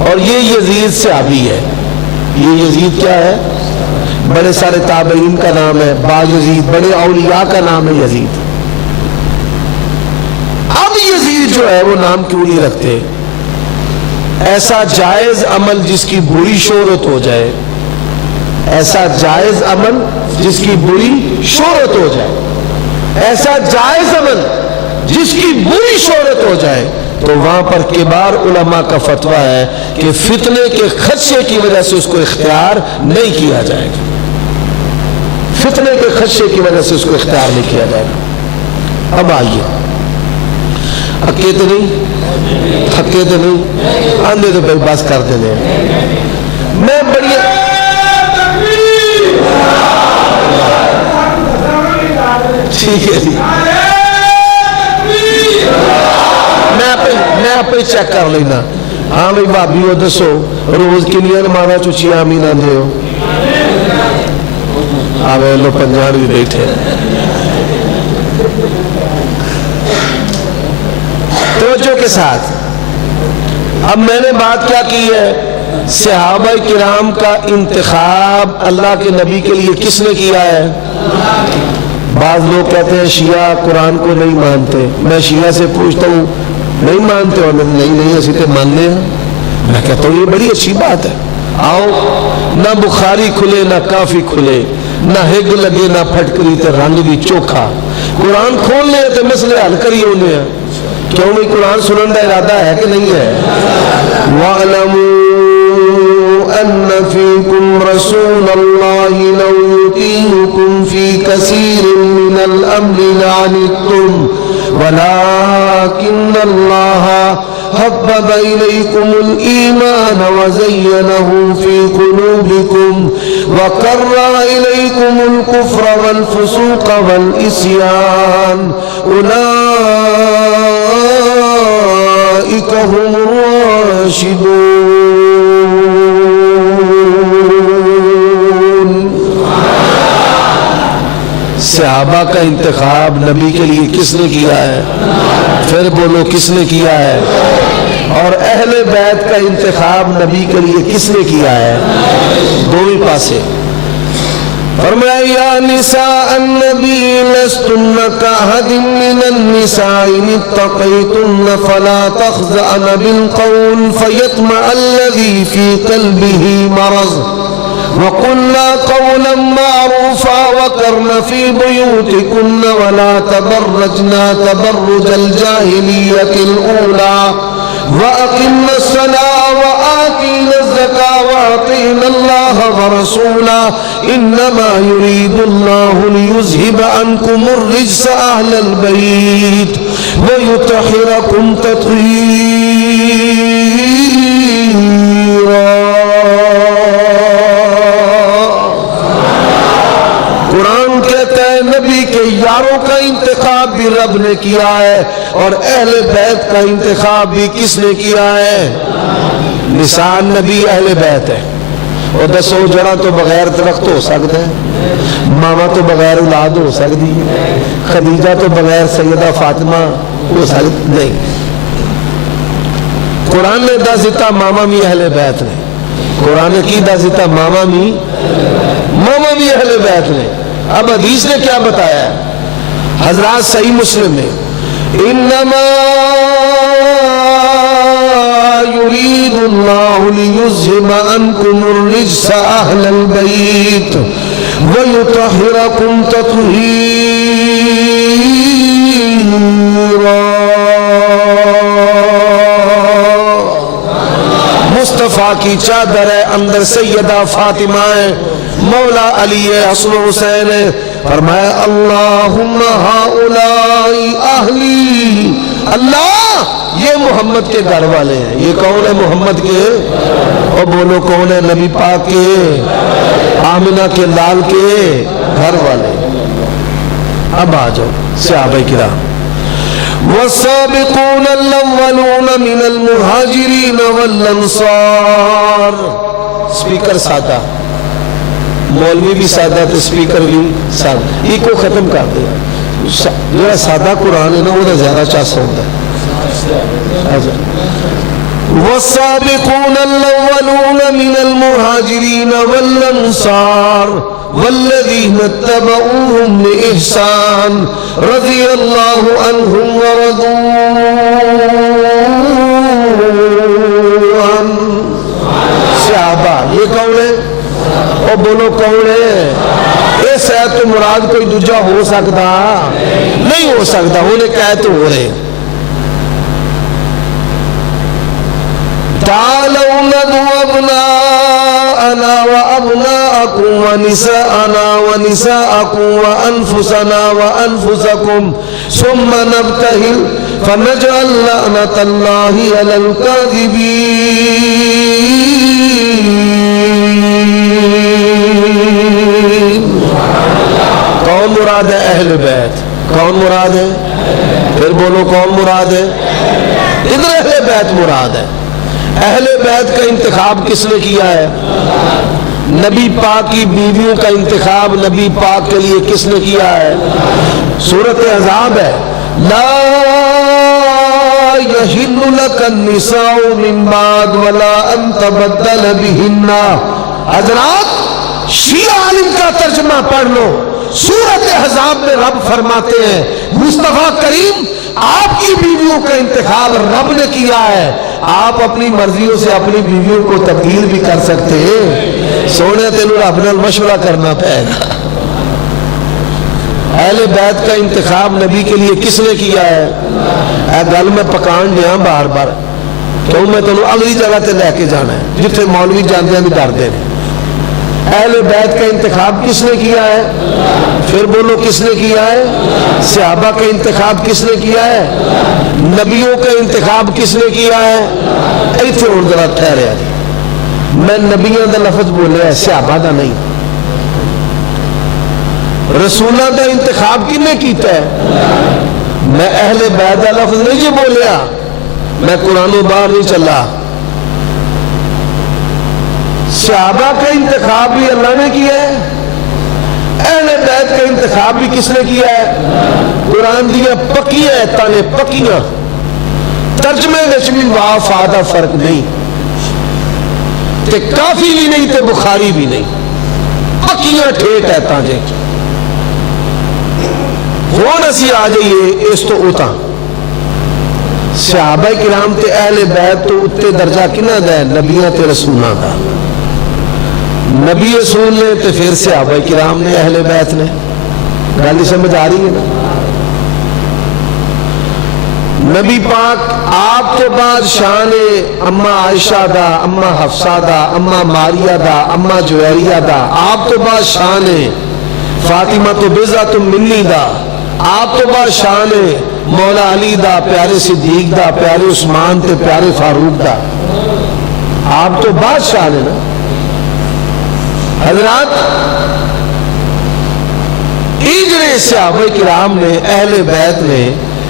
اور یہ یزید صحابی ہے، یہ یزید کیا ہے؟ بڑے سارے تابعین کا نام ہے با یزید، بڑے اولیاء کا نام ہے یزید۔ اب یزید جو ہے وہ نام کیوں نہیں رکھتے؟ ایسا جائز عمل جس کی بری شہرت ہو جائے، ایسا جائز عمل جس کی بری شہرت ہو جائے، ایسا جائز عمل جس کی بری شہرت ہو جائے، تو وہاں پر کبار علماء کا فتویٰ ہے کہ فتنے کے خدشے کی وجہ سے اس کو اختیار نہیں کیا جائے گا، فتنے کے خدشے کی وجہ سے اس کو اختیار نہیں کیا جائے گا۔ اب آئیے، اکے تو نہیں، تھکے تو نہیں، آندھے تو پھر بس کر دینے، میں بڑی ٹھیک ہے جی، میں آپ پہ چیک کر لینا۔ ہاں بھائی بھابی ہو دسو روز کنیاں نمازاں چوچی آمین آندے ہو؟ آوے لو پنجان بھی بیٹھے۔ توجہ کے ساتھ اب میں نے بات کیا کی ہے؟ صحابہ کرام کا انتخاب اللہ کے نبی کے لیے کس نے کیا ہے؟ بعض لوگ کہتے ہیں شیعہ قرآن کو نہیں مانتے، میں شیعہ سے پوچھتا ہوں نہیں مانتے ہو؟ نہیں اسی تے ماننے ہیں۔ میں کہتا ہوں یہ بڑی اچھی بات ہے، آؤ نہ بخاری کھلے نہ کافی کھلے، نہ ہگ لگے نہ پھٹکری تے رنگ بھی چوکھا، قرآن کھول لے تے مسئلے حل کری ہونے ہیں۔ کیوں بھی قرآن سنن دا ارادہ ہے کہ نہیں ہے؟ وَاعْلَمُوا أَنَّ فِيكُمْ رَسُولَ اللَّهِ لَوْ يُطِيعُكُمْ فِي كَثِيرٍ مِّنَ الْأَمْرِ لَعَنِتُّمْ وَلَكِنَّ اللَّهَ حبب إليكم الإيمان وزينه في قلوبكم وكره إليكم الكفر والفسوق والعصيان أولئك هم الراشدون۔ صحابہ کا انتخاب نبی کے لیے کس نے کیا ہے؟ پھر بولو کس نے کیا ہے؟ اور اہل بیت کا انتخاب نبی کے لیے کس نے کیا ہے؟ دونوں پاسے فرمایا یا نساء النبی لستن کاحد من النساء ان اتقیتن فلا تخضعن بالقول فیطمع الذی فی قلبه مرض وقلنا قولا معروفا وقرن في بيوتكن ولا تبرجنا تبرج الجاهلية الأولى وأقمنا الصلاة وآتينا الزكاة وأطيعنا الله ورسوله إنما يريد الله ليذهب عنكم الرجس أهل البيت ويطهركم تطهيرا. قرآن کہتا ہے نبی کے یاروں کا انتخاب بھی رب نے کیا ہے اور اہل بیت کا انتخاب بھی کس نے کیا ہے؟ نساء نبی اہل بیت ہے. اور دسو جڑا تو بغیر درخت ہو سکتا ہے، ماما تو بغیر اولاد ہو سکتی ہے، خدیجہ تو بغیر سیدہ فاطمہ ہو سکتی نہیں. قرآن نے دس دیتا ماما بھی اہل بیت نے. قرآن نے کی دس دیتا ماما بھی اہل بیت نے. اب حدیث نے کیا بتایا ہے؟ حضرات صحیح مسلم میں انما يريد الله ليذهب عنكم الرجس اهل البيت ويطهركم تطهيرا. مصطفیٰ کی چادر ہے، اندر سیدہ فاطمہ ہے، مولا علی ہے، حسن حسین ہے. فرمایا اللہم ہؤلاء اہلی، اللہ یہ محمد کے گھر والے ہیں. یہ کون ہے محمد کے؟ اور بولو کون ہے؟ نبی پاک کے آمنہ کے لال کے گھر والے. اب آ جاؤ صحابہ کرام. والسابقون الاولون من المہاجرین والانصار. سپیکر سادہ، مولوی بھی سادہ تو سپیکر بھی سادہ. یہ کو ختم کر دیا. جو سادہ قرآن ہے نا وہ زیادہ چاس ہوتا ہے. والسابقون الاولون من المهاجرين والانصار والذين اتبعوهم بإحسان رضي الله عنهم ورضوا عنه. صحابہ یہ کون ہے؟ اور بولو کون ہے؟ اس ہے تو مراد کوئی دوجا ہو سکتا نہیں ہو سکتا. انہیں کہہ تو ہو رہے تعالوا ندعو أبناءنا وأبناءكم ونساءنا ونساءكم وأنفسنا وأنفسكم ثم نبتهل فنجعل لعنة الله على الكاذبين. کون مراد ہے؟ اہل بیت. کون مراد ہے؟ پھر بولو کون مراد ہے؟ ادھر اہل بیت مراد ہے. اہل بیت کا انتخاب کس نے کیا ہے؟ نبی پاک کی بیویوں کا انتخاب نبی پاک کے لیے کس نے کیا ہے؟ سورۃ احزاب ہے لا يحل لك النساء من بعد ولا ان تبدل بهن. حضرات شیعہ عالم کا ترجمہ پڑھ لو. سورۃ احزاب میں رب فرماتے ہیں مصطفیٰ کریم آپ کی بیویوں کا انتخاب رب نے کیا ہے. آپ اپنی مرضیوں سے اپنی بیویوں کو تبدیل بھی کر سکتے ہیں. سونے تینوں رب نال مشورہ کرنا پڑے گا. اہل بیت کا انتخاب نبی کے لیے کس نے کیا ہے؟ اے گل میں پکان دیا بار بار کیوں میں تینوں اگلی جگہ تے لے کے جانا ہے جتھے مولوی جاندے بھی ڈردے ہیں. اہل بیت کا انتخاب کس نے کیا ہے؟ پھر بولو کس نے کیا ہے؟ صحابہ کا انتخاب کس نے کیا ہے؟ نبیوں کا انتخاب کس نے کیا ہے؟ ایتھے اور ذرا ٹھہریا جی. میں نبیوں دا لفظ بولیا ہے صحابہ دا نہیں. رسولہ دا انتخاب کنے کیتا ہے؟ میں اہل بیت دا لفظ نہیں جی بولیا. میں قرآن و باہر نہیں چلا. صحابہ کا انتخاب بھی اللہ نے کیا ہے. اہل بیت کا انتخاب بھی کس نے کیا ہے؟ قرآن دیا پکیاں ایتاں نے پکیاں ترجمے وچ بھی وا فا دا فرق نہیں تے کافی بھی نہیں تے بخاری بھی نہیں پکیاں ٹھیٹ ہے تاں جے ہون اسی آ جائیے اس تو اوتا صحابہ کرام تے اہل بیت تو اتے درجہ کنا دا ہے نبیاں تے رسولہ دا نبی رسول نے تے پھر صحابہ کرام نے اہل بیت نے گل سمجھ آ رہی ہے نا نبی پاک آپ تو بعد شان اما عائشہ دا اما حفصہ دا اما ماریہ دا اما جویریہ دا آپ تو بعد شان فاطمہ تو بضعۃ منی دا آپ تو بعد شان مولا علی دا پیارے صدیق دا پیارے عثمان تے پیارے فاروق دا آپ تو بعد شان ہے نا حضرات جڑے صحابہ کرام نے اہل بیت نے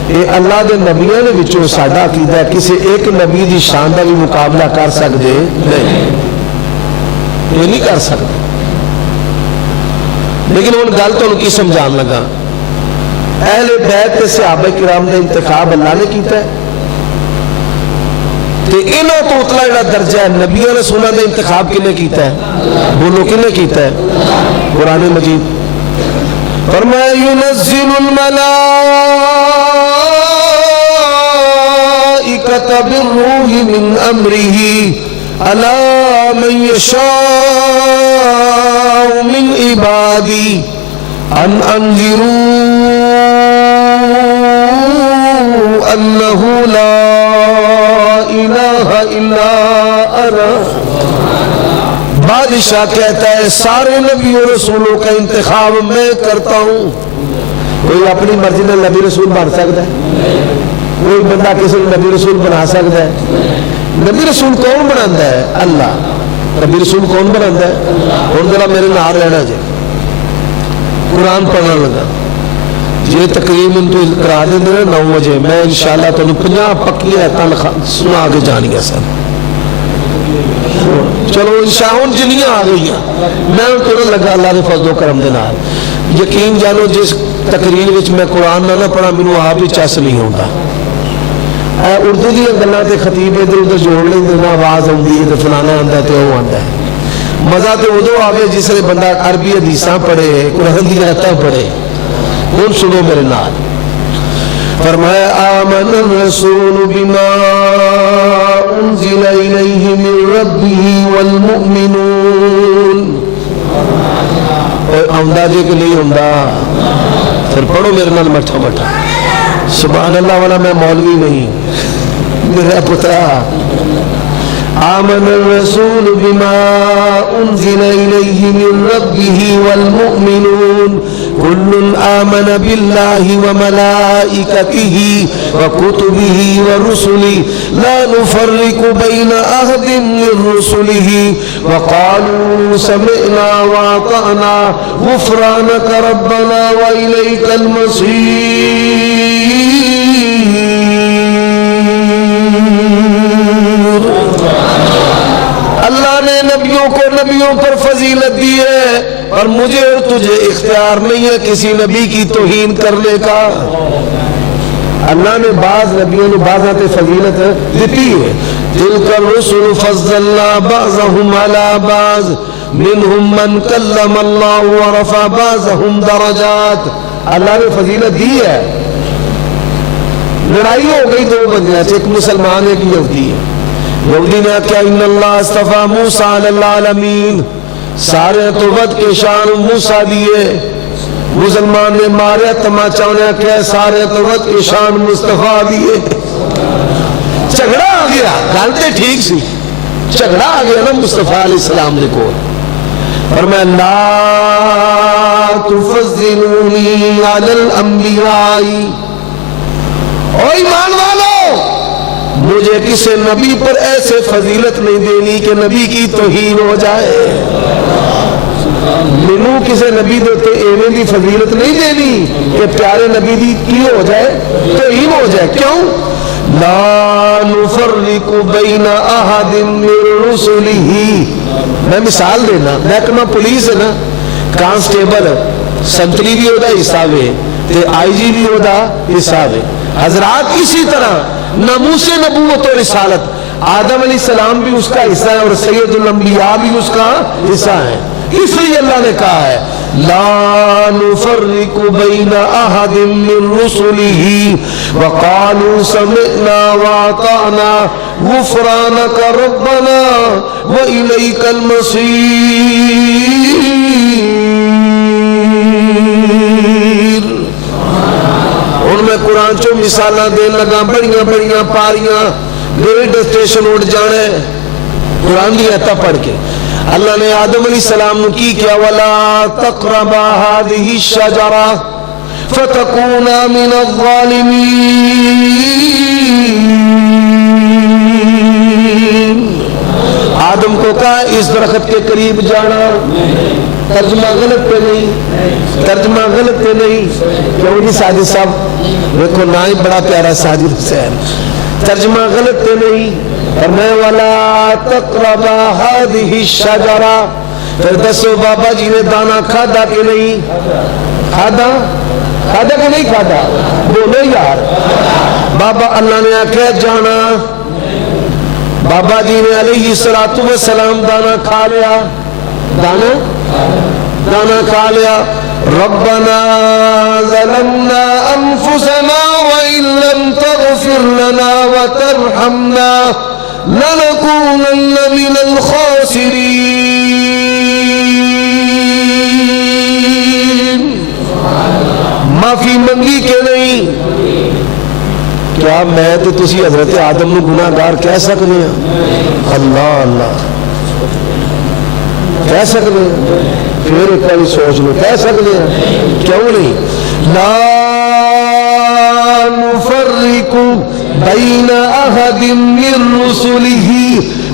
یہ اللہ دے نبیوں نے وچوں ساڈا عقیدہ کسی ایک نبی دی شان دا بھی مقابلہ کر سکتے نہیں یہ نہیں کر سکتے لیکن ہن گل تانوں کی سمجھان لگا اہل بیت تے صحابہ کرام دا انتخاب اللہ نے کیتا ہے تے انہاں تو اتلا جڑا درجہ ہے نبیوں رسولاں دا انتخاب کنے کیتا ہے بولو کنے کیتا ہے قرآن مجید فرمایا ينزل الملائكة بالروح من أمره على من يشاء من عبادي أن أنذروا أنه لا إله إلا أنا بادشاہ کہتا ہے سارے نبی و رسولوں کا انتخاب میں کرتا ہوں کوئی اپنی مرضی میں نبی رسول بن سکتا ہے کوئی بندہ کسی نبی رسول بنا سکتا ہے نبی رسول کون بناتا ہے اللہ نبی رسول کون بناتا ہے اور ذرا میرے نال رہنا جی قرآن پڑھنا لگا یہ تقریباً تو کرا دیں 9 بجے میں انشاءاللہ تو 50 پکی آیتاں سنا کے جانیا سر چلو انشاءاللہ جنیاں آ گئی ہیں میں تھوڑا لگا اللہ نے فضل و کرم دے نال یقین جانو جس تقریر وچ میں قرآن نہ پڑھا مینوں آپ ہی چس نہیں ہوندا اردو دی گلاں تے خطیب ادھر ادھر جوڑ لیندے نا آواز آندی ہے تے فلانا آندا تے او آندا ہے مزہ تے ادو آوے جس نے بندہ عربی حدیثاں پڑھے قرآن دی آیتاں پڑھے ہن سنو میرے نال فرمایا آمن الرسول بما انزل الیہ من ربہ والمؤمنون آمدہ جے کہ نہیں آمدہ پھر پڑھو میرے نال مٹھا مٹھا سبحان اللہ والا میں مولوی نہیں میرا پترا آمن الرسول بما انزل الیہ من ربہ والمؤمنون كل آمن بالله وملائكته وكتبه ورسله لا نفرق بين أحد من رسله وقالوا سمعنا وأطعنا غفرانك ربنا وإليك المصير اللہ نے نبیوں کو نبیوں پر فضیلت دی ہے اور مجھے اور تجھے اختیار نہیں ہے کسی نبی کی توہین کرنے کا اللہ نے بعض نبیوں نے بعضات فضیلت دیتی ہے تلک الرسل فضلنا بعضهم على بعض منهم من کلم اللہ ورفع بعضهم درجات اللہ نے فضیلت دی ہے لڑائی ہو گئی دو بندیاں ایک مسلمان ایک یہودی ہے یہودی نے کہا ان اللہ استفا موسیٰ علی العالمین سارے تو ود کے شان موسیٰ دیے مسلمان نے مارے تماچا نے کہا سارے تو ود کے شان مصطفیٰ دیے جھگڑا آ گیا گالتے ٹھیک سی جھگڑا آ گیا نا مصطفیٰ علیہ السلام نے کو فرمایا لا تفضلونی علی الانبیاء او ایمان والو مجھے کسی نبی پر ایسے فضیلت نہیں دینی کہ نبی کی توہین ہو جائے منو کسی نبی دیتے ایویں دی فضیلت نہیں دینی کہ پیارے نبی دی کی ہو جائے توہین ہو جائے کیوں لا نفرق بین احد من رسلہ میں مثال دینا محکمہ پولیس ہے نا کانسٹیبل سنتری بھی ہوتا حصہ وے تے آئی جی بھی ہوتا حصہ وے حضرات اسی طرح ناموس نبوت و رسالت. آدم علیہ السلام بھی اس کا حصہ ہے اور سید الانبیاء بھی اس کا حصہ ہے. اس لیے اللہ نے کہا ہے لا نفرق بین احد من رسلہ وقالوا سمعنا واطعنا غفرانک ربنا والیک المصیر. اور میں قرآن چو مثالاں دین لگا بڑیاں بڑیاں پاریاں ریلوے اسٹیشن اٹھ جانے قرآن کی آیتاں پڑھ کے. اللہ نے آدم علیہ السلام کی کیا وَلَا تَقْرَبَا هَذِهِ الشَّجَرَةَ فَتَكُونَا مِنَ الظَّالِمِينَ. آدم کو کہا اس درخت کے قریب جانا. ترجمہ غلط پہ نہیں, ترجمہ غلط پہ نہیں. کیوں جی ساجد صاحب دیکھو نا ہی بڑا پیارا ساجد حسین. ترجمہ غلط پہ نہیں, فرمایا وَلَا تَقْرَبَا هَذِهِ الشَّجَرَةَ. پھر دسو بابا جی نے دانا کھادا کہ نہیں کھادا؟ کھادا کہ نہیں کھادا؟ بولو یار. بابا اللہ نے آکھا جانا. بابا جی نے علیہ السلام دانا کھا لیا. دانا کھا لیا. ربنا ظلمنا انفسنا وان لم تغفر لنا وترحمنا لنكونن من الخاسرين. معافی منگی کہ نہیں؟ کیا میں تو تسی حضرت آدم نو گناہ گار کہہ سکتے ہیں؟ اللہ اللہ کہہ سکتے ہیں. پھر ایک بار سوچ لو کہہ سکتے ہیں کیوں نہیں. لا نفرق بین احد من رسلہ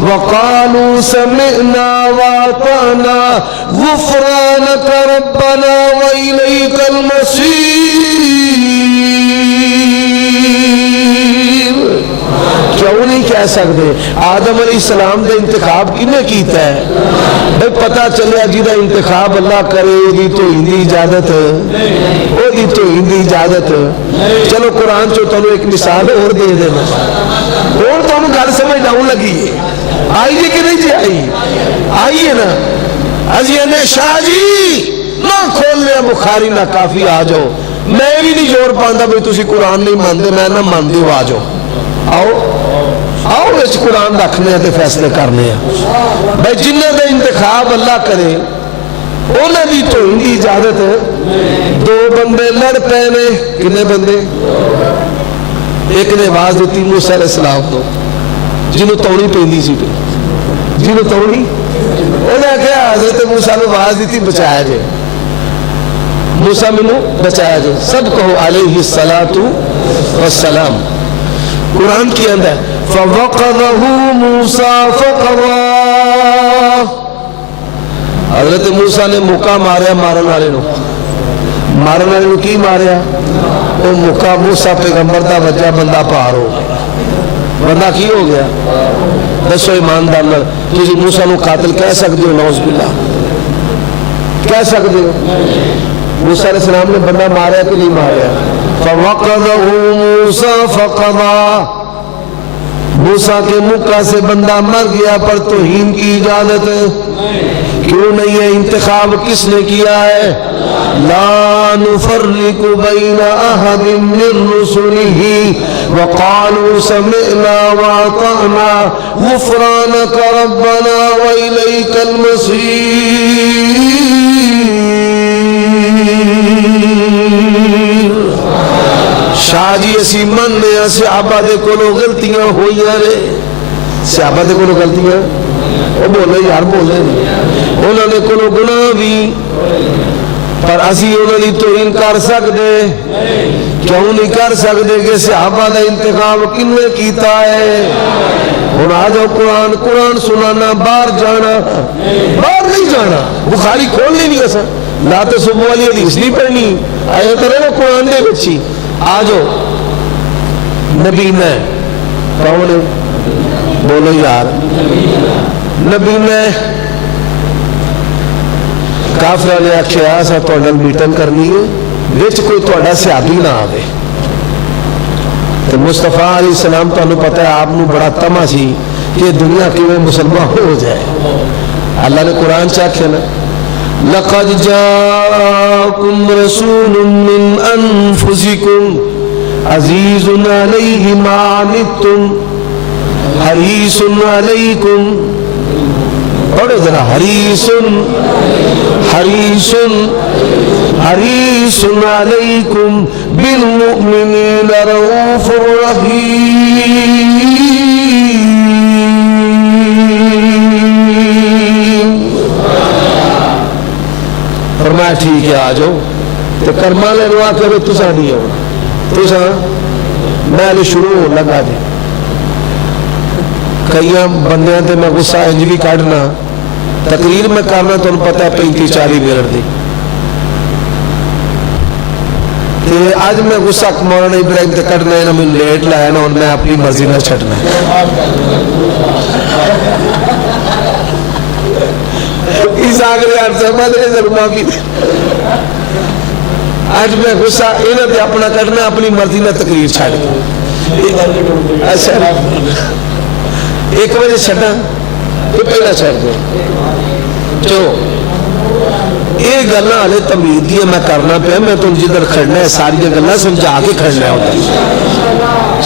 وقالوا سمعنا واطعنا غفرانک ربنا والیک المصیر. کیوں نہیں کہہ سکتے؟ آدم علیہ السلام دے انتخاب کنے کیتا ہے؟ بھئی پتہ چلیا جی دا انتخاب اللہ کرے دی تو ہندی اجازت او دی تو ہندی اجازت. چلو قرآن چو تنو ایک مثال اور دے دینا اور تو ہم گھر سمجھ ڈاؤں لگی ہے. آئیے کہ نہیں جی آئیے نا. عزیزِ شاہ جی نہ کھول لیا بخاری نہ کافی آ جاؤ. میں بھی نہیں زور پاندہ بھئی تسی قرآن نہیں ماندے میں نہ ماندے ہو آ جاؤ. آؤ اس قرآن رکھنے ہیں تے فیصلے کرنے ہیں. بھائی جنہ دے انتخاب اللہ کرے انہیں دی تو ہندی اجازت ہے. دو بندے لڑ پہنے. کنے بندے؟ ایک نے آواز دیتی موسیٰ علیہ السلام کو جنہوں توڑی پہنی سی پہ جنہوں توڑی انہیں کہا حضرت موسیٰ نے آواز دیتی بچایا جائے. موسیٰ منو بچایا جائے. سب کہو علیہ السلام. قرآن کی اندر فَوَقَضَهُ مُوسَى فَقَضَى. حضرت موسیٰ نے مکہ ماریا مارن والے نو کی ماریا؟ وہ مکہ موسیٰ پیغمبر دا وجہ بندہ پار ہو گیا. بندہ کی ہو گیا؟ دسو ایماندار نال تسی موسیٰ نو قاتل کہہ سکتے ہو؟ نعوذ باللہ کہہ سکتے ہو؟ موسیٰ علیہ السلام نے بندہ ماریا کہ نہیں ماریا؟ فَوَقَضَهُ مُوسَى فَقَضَى. موسیٰ کے مکہ سے بندہ مر گیا پر توہین کی اجازت کیوں نہیں ہے؟ انتخاب کس نے کیا ہے؟ لا نفرق بین احد من رسلہ وقالوا سمعنا واطعنا غفرانک ربنا والیک المصیر. شاہ جی اسی من نے صحابہ دے کولو غلطیاں ہوئی ہیں. صحابہ دے کولو غلطیاں وہ بولے یار بولے انہوں نے کولو گناہ بھی پر اسی انہوں نے تو انکار سکتے کیوں نہیں کر سکتے کہ صحابہ دا انتخاب کنے کیتا ہے. ہن آ جاؤ قرآن سنانا. باہر جانا باہر نہیں جانا. بخاری کھولنی نہیں ایسا لا تو صبح والی حدیث نہیں پڑھنی آئے تو رہے قرآن دے بچی. آ جاؤ نبی میں کون ہے؟ بولو یار. نبی میں کافرہ نے آکھیا سا تو میٹنگ کرنی ہے وچ کوئی تہاڈا صحابی نہ آوے. تو مصطفیٰ علیہ السلام تو انہوں پتہ ہے آپ نے بڑا تما سی کہ دنیا کی میں مسلمان ہو جائے. اللہ نے قرآن چاکھے نا لَقَدْ جَاءَكُمْ رَسُولٌ مِّنْ أَنفُسِكُمْ عَزِيزٌ عَلَيْهِ مَا عَنِتُّمْ حَرِيصٌ عَلَيْكُمْ پڑھو ذرا حَرِيصٌ عَلَيْكُمْ بِالْمُؤْمِنِينَ رَءُوفٌ رَحِيمٌ. فرمایا ٹھیک ہے آ جاؤ تو کرما لینو آ کے تسا نہیں ہو تسا میں علی شروع ہو لگا دے کئی بندیاں تے میں غصہ انج بھی کاٹنا تقریر میں کرنا تو انہوں پتہ ہے 35-40 منٹ دی تے آج میں غصہ مولانا ابراہیم تے کٹنا ہے نا میں لیٹ لایا نا اور میں اپنی مرضی نہ چھٹنا ہے. اس آگرے عرصہ مدرے ضرورہ بھی آج میں غصہ انہوں نے اپنا کرنا اپنی مرضی نہ تقریر چھاڑ گیا. اچھا 1 بجے چھٹا یہ پہلا چھڑ دے جو یہ گلنا آلے تمید دیا میں کرنا پہ میں تو جدر کھڑنا ہے ساری گلنا سمجھا کے کھڑنا ہوتا ہے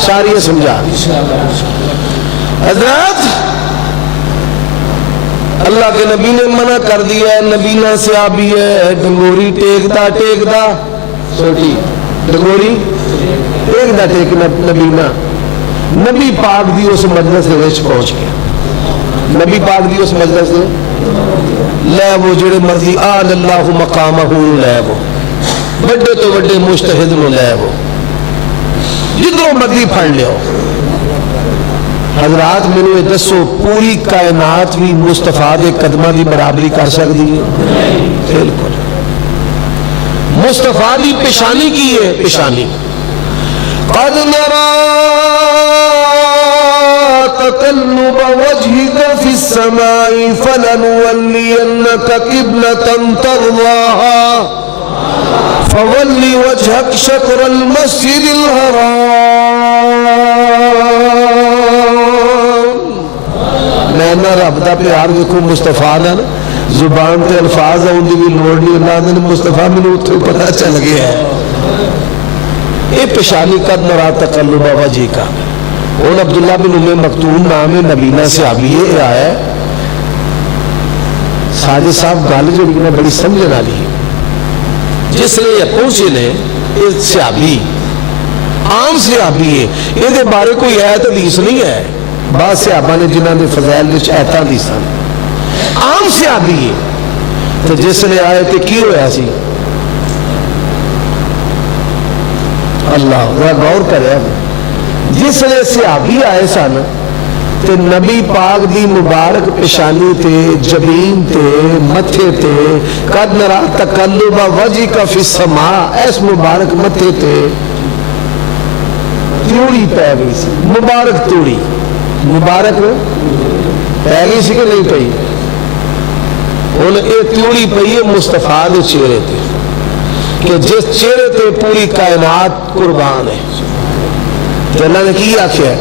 ساری سمجھا. حضرات اللہ کے نبی نے منع کر دیا ہے نبینا سے آبی ہے ڈنگوری ٹیکدا سوٹی ڈنگوری ٹیکدا نبینا نبی پاک دی اس مجلس سے ویچ پہنچ گیا. نبی پاک دی اس مجلس سے لے وہ جڑے مرضی آل اللہ مقامہ لے وہ بڑے تو بڑے مجتہد نو لے وہ جدروں مرضی پھڑ لے ہو. حضرات میں نے دسو پوری کائنات بھی مصطفیٰ دے قدمہ دی برابری کر سکتی ہے بالکل. مصطفیٰ دی پیشانی کی ہے پیشانی قد نرى تقلب وجهك في السماء فلنولينك قبلة ترضاها فول وجهك شطر المسجد الحرام. میں نہ رب دا پیار دیکھو مصطفیٰ نا زبان تے الفاظ ہوں دی بھی لوڑ نہیں اللہ نے مصطفیٰ میں نے اتھے پتہ چل گیا ہے. یہ پیشانی قد نرا تقلب وجہ کا اور عبداللہ بن ام مکتوم نام نبینا سے آبی ہے آیا ہے. ساجد صاحب گالے جو بکنا بڑی سمجھنا لی جس لئے یہ پہنچے لے یہ سیابی عام سیابی ہے یہ دے بارے کوئی آیت حدیث نہیں ہے بعض سیابہ نے جنہاں نے فضائل وچ آیتاں حدیثاں عام سیابی ہے. تو جس لئے آیت کی ہویا سی اللہ غور کرے جس لئے صحابی آئے سن تے نبی پاک دی مبارک پیشانی تے جبین تے متھے تے قد نرا تقلب وجہک فی السماء اس مبارک متھے تے تیوڑی پہ گئی سی مبارک توڑی مبارک پہ گئی سی کہ نہیں پئی انہیں اے تیوڑی پئی ہے مصطفیٰ دے چہرے تے کہ جس چہرے تے پوری کائنات قربان ہے. تو اللہ نے کی آکھیا ہے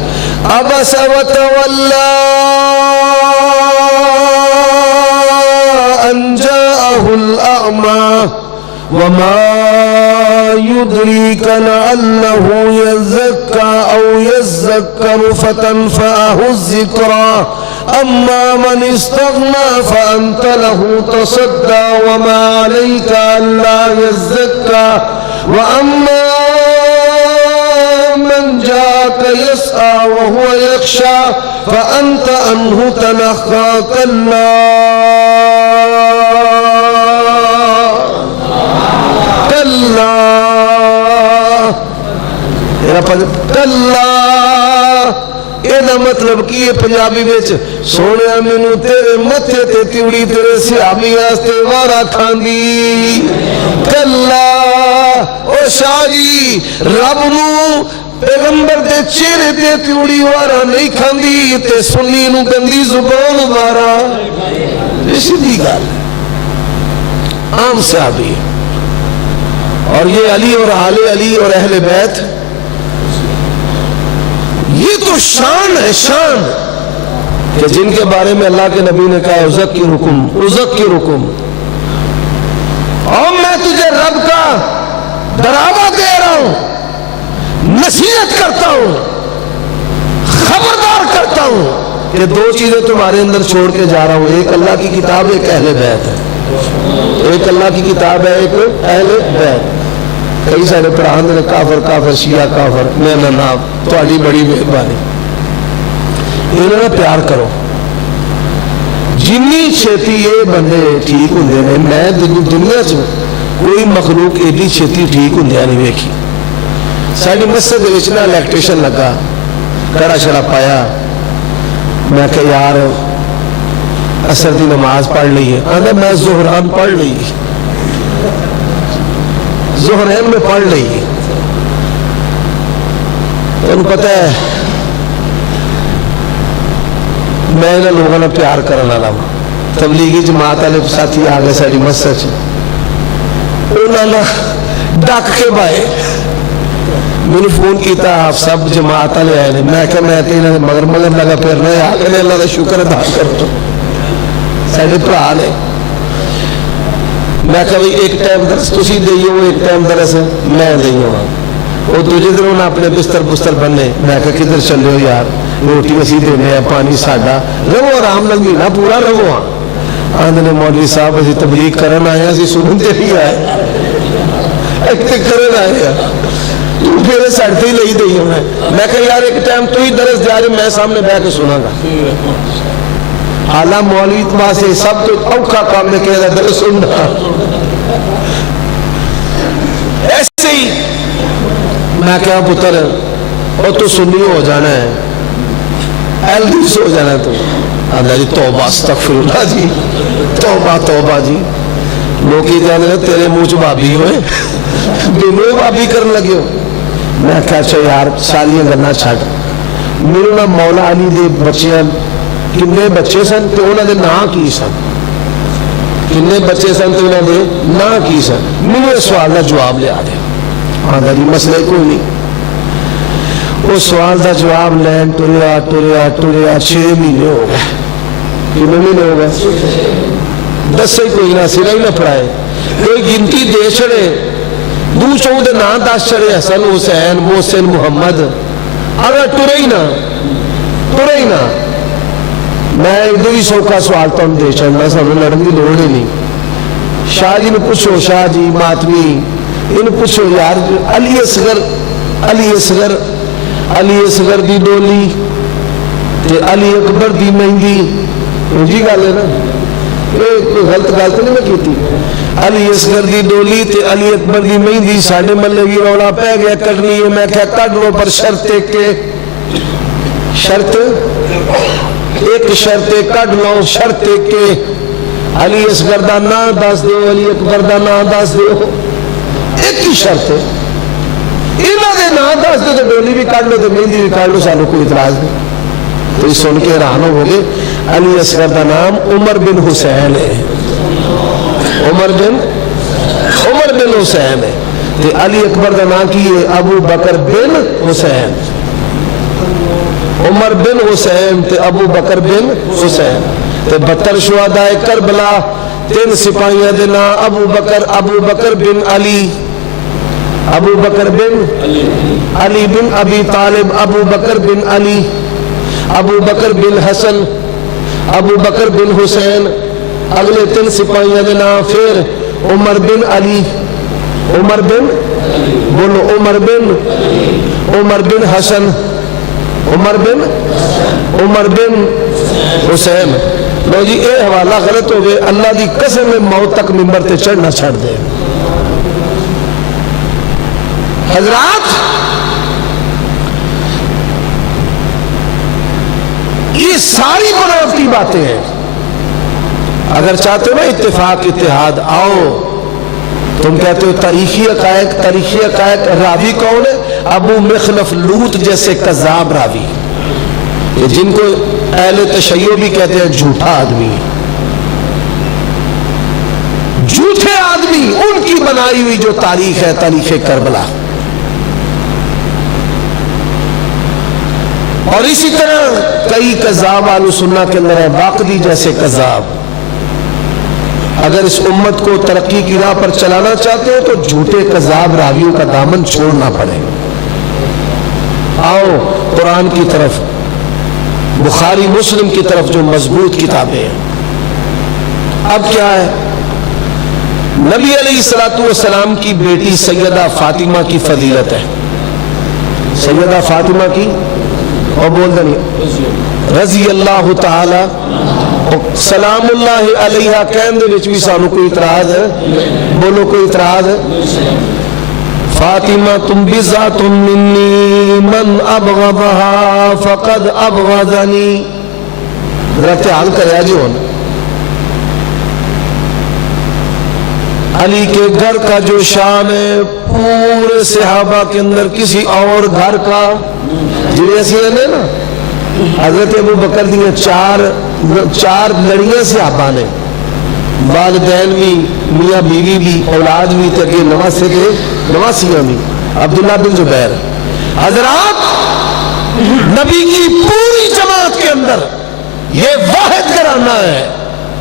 عبس وتولا ان جاءه الاعمى وما يدريك لعله يزكى او يذكر فتنفعه الذكرى اما من استغنى فانت له تصدى وما عليك الا يزكى واما من جاءك يسعى وهو يخشى فأنت عنه تلقى كلا یہ مطلب کی ہے پنجابی بچ سونے مینو تیرے متھے تے تیوڑی تیرے سیابی آستے وارا کھاندی کلا او شاہی رب نو پیغمبر دے چہرے تے تیوڑی وارا نہیں کھاندی تے سنی نو گندی زبان وارا اسی دی گل عام صحابی. اور یہ علی اور آل علی اور اہل بیت یہ تو شان ہے، شان کہ جن کے بارے میں اللہ کے نبی نے کہا اذکرکم، اور میں تجھے رب کا ڈراوا دے رہا ہوں، نصیحت کرتا ہوں، خبردار کرتا ہوں کہ دو چیزیں تمہارے اندر چھوڑ کے جا رہا ہوں، ایک اللہ کی کتاب، ایک اہل بیت ہے، ایک اللہ کی کتاب ہے، ایک اہل بیت۔ کئی سارے پرہان نے کافر شیعہ کافر، میں نہ تہاڈی بڑی مہربانی، انہوں نے پیار کرو، جنی چھیتی یہ بندے ٹھیک ہوندے نے، میں دنیا چ کوئی مخلوق ایڈی چھیتی ٹھیک ہوندیا نہیں ویکھی۔ ساری مسجد دے وچ نا الیکٹریشن لگا، کڑا شڑا پایا، میں کہ یار عصر دی نماز پڑھ لئیے، آدھا میں ظہران پڑھ لئیے، ظہرین میں پڑھ لئیے۔ ان پتہ ہے میں انہاں لوگوں نے پیار کرنا والا ہوں، تبلیغی جماعت والے ساتھی آ گئے ساری مسجد، انہوں نے ڈک کے بائے مجھے فون کیتا، آپ سب جماعت والے آئے، میں کہ میں انہوں نے مگر لگا پھرنا، آ گئے، اللہ کا شکر ادا کرو، سارے بھرا نے۔ میں کہ ایک ٹائم درس تسی دئیو، ایک ٹائم درس میں دئیو، وہ دوجے دن انہوں نے اپنے بستر بننے، میں کہ کدھر چلے ہو یار، روٹی اسی دینے ہیں، پانی ساڈا، رہو آرام نال مہینہ پورا رہو۔ آندھنے مولوی صاحب اسی تبلیغ کرن آئے، اسی سنتے نہیں آئے، ایکتے کرن آئے، میرے سڑتے ہی لئی دئی ہوں میں کہ یار ایک ٹائم تو ہی درس دیا رہے، میں سامنے بیٹھ کے سنا گا۔ حالا مولوی واسطے سب تو اوکھا کام نے کہہ رہا درس سننا۔ ایسے ہی میں کہا پتر اور تو سنی ہو جانا ہے، ایلڈیس ہو جانا ہے، تو آدھا جی توبہ استغفر اللہ جی، توبہ جی، لوگ ہی جانے ہیں تیرے منہ چ بابی ہوئے، بینوے بابی کرنے لگے ہو۔ میں کہا چاہ یار سالیاں گنا چھٹ، میرے نا مولا علی دے بچے کنے بچے سن تو انہوں نے نام کی سن، کنے بچے سن تو انہوں نے نام کی سن، میرے سوال کا جواب لے آدھے، آدھا جی مسئلہ کوئی نہیں۔ وہ سوال دا جواب لین ٹریا 6 مہینے ہو گئے، کتنے مہینے ہو گئے، 10 ہی کوئی نہ سرا ہی نہ پڑھائے، کوئی گنتی دے چھڑے، دو چوں دے نام 10 چھڑے، حسن حسین محسن محمد، اگر ٹرے ہی نہ میں ادھر ہی سوکھا سوال تو دے چڑھنا، سب لڑن کی لوڑ ہی نہیں۔ شاہ جی نے پوچھو، شاہ جی ماتمی ان پوچھو یار علی اصغر دی ڈولی تے علی اکبر دی مہندی، جی گل ہے نا، کوئی غلط گل تو نہیں میں کیتی، علی اصغر دی ڈولی تے علی اکبر دی مہندی ساڈے ملے بھی رولا پہ گیا کرنی ہے، میں کہا کڈ لو پر شرط ایک شرط کڈ لو، شرط کے علی اصغر دا نام دس دیو، علی اکبر دا نام دس دیو، ایک ہی شرط ہے، انہاں دے نام دس دو تو ڈولی بھی کڈ لو تو مہندی بھی کڈ لو، سانو کوئی اعتراض نہیں۔ تو یہ سن کے حیران ہو گے، علی اصغر دا نام عمر بن حسین ہے، عمر بن حسین ہے، تے علی اکبر دا نام کی ہے ابو بکر بن حسین، عمر بن حسین تے ابو بکر بن حسین، تے 72 شہداء کربلا 3 سپاہیاں دے نام ابو بکر بن علی، ابو بکر بن علی بن ابی طالب، ابو بکر بن علی، ابو بکر بن حسن، ابو بکر بن حسین، اگلے 3 سپاہیاں دے نام، پھر عمر بن علی، عمر بن حسن، عمر بن حسین۔ لو جی اے حوالہ غلط ہو گئے، اللہ دی قسم میں موت تک ممبر تے چڑھنا چھڑ دے۔ حضرات یہ ساری بناوٹی باتیں ہیں، اگر چاہتے ہو نا اتفاق اتحاد، آؤ تم کہتے ہو تاریخی حقائق، راوی کون ہے؟ ابو مخلف لوط جیسے کذاب راوی، جن کو اہل تشیع بھی کہتے ہیں جھوٹا آدمی، جھوٹے آدمی، ان کی بنائی ہوئی جو تاریخ ہے، تاریخ کربلا۔ اور اسی طرح کئی کذاب اہل سنت کے اندر ہے، باقری جیسے کذاب۔ اگر اس امت کو ترقی کی راہ پر چلانا چاہتے ہو تو جھوٹے کذاب راویوں کا دامن چھوڑنا پڑے۔ آؤ قرآن کی طرف، بخاری مسلم کی طرف جو مضبوط کتابیں ہیں۔ اب کیا ہے؟ نبی علیہ السلام کی بیٹی سیدہ فاطمہ کی فضیلت ہے۔ سیدہ فاطمہ کی، اور بول دیں رضی اللہ تعالی سلام اللہ علیہ کہن دے وچ بھی سانو کوئی اعتراض ہے؟ بولو کوئی اعتراض ہے؟ فاطمہ تم بذات منی من ابغضها فقد ابغضنی۔ ذرا خیال کریا جو ہونا، علی کے گھر کا جو شان ہے پورے صحابہ کے اندر کسی اور گھر کا، جی ایسی ہے نا حضرت ابو بکر دی چار لڑیاں صحابہ نے، والدین بھی، میاں بیوی بھی، اولاد بھی، تاکہ نواسیاں بھی، عبداللہ بن زبیر۔ حضرات نبی کی پوری جماعت کے اندر یہ واحد گھرانہ ہے،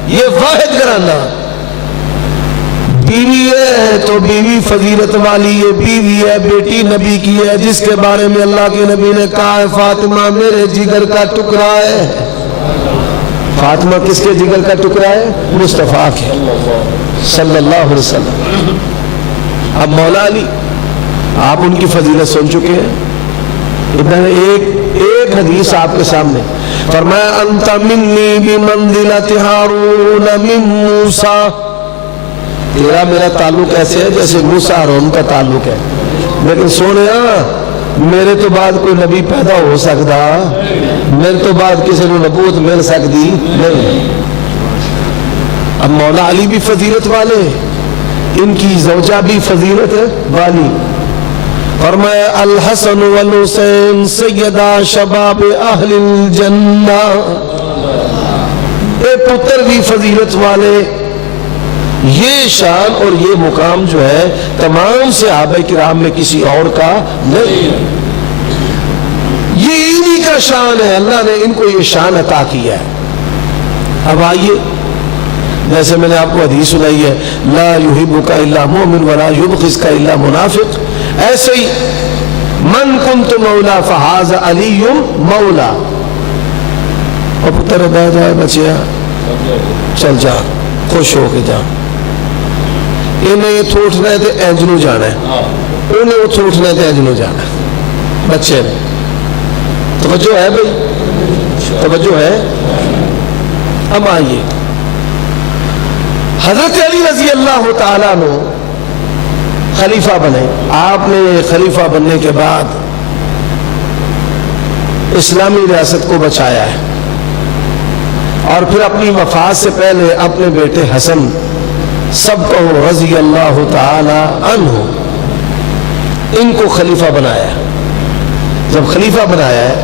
یہ واحد گھرانہ۔ بیوی ہے تو بیوی فضیلت والی ہے، بیوی ہے بیٹی نبی کی ہے، جس کے بارے میں اللہ کے نبی نے کہا ہے فاطمہ میرے جگر کا ٹکڑا ہے۔ فاطمہ کس کے جگر کا ٹکڑا ہے؟ مصطفیٰ کے صلی اللہ علیہ وسلم۔ اب مولا علی، آپ ان کی فضیلت سن چکے ہیں، ادھر ایک حدیث آپ کے سامنے فرمایا انت منی بمنزلۃ ہارون من موسیٰ، تیرا میرا تعلق ایسے ہے جیسے موسیٰ ہارون کا تعلق ہے، لیکن سونیا میرے تو بعد کوئی نبی پیدا ہو سکتا، میرے تو بعد کسی کو نبوت مل سکتی نہیں۔ اب مولا علی بھی فضیلت والے، ان کی زوجہ بھی فضیلت والی۔ فرمایا الحسن والحسین سیدہ شباب اہل الجنہ، اے پتر بھی فضیلت والے۔ یہ شان اور یہ مقام جو ہے تمام صحابہ کرام میں کسی اور کا نہیں، یہ انہی کا شان ہے، اللہ نے ان کو یہ شان عطا کیا ہے۔ اب آئیے، جیسے میں نے آپ کو حدیث سنائی ہے لا یحبک الا مومن ولا یبغضک الا منافق، ایسے ہی من کنت مولا فہذا علی مولا۔ اور پتر بیٹھ جائے بچیا، چل جا خوش ہو کے جا، انہیں یہ تھوٹنا ہے تو اینجنو جانا ہے، انہیں وہ تھوٹنا ہے تو اینجنو جانا ہے، بچے نے توجہ ہے بھئی، توجہ ہے۔ اب آئیے حضرت علی رضی اللہ تعالیٰ عنہ خلیفہ بنے۔ آپ نے خلیفہ بننے کے بعد اسلامی ریاست کو بچایا ہے، اور پھر اپنی وفات سے پہلے اپنے بیٹے حسن سب کو رضی اللہ تعالی عنہ ان کو خلیفہ بنایا۔ جب خلیفہ بنایا ہے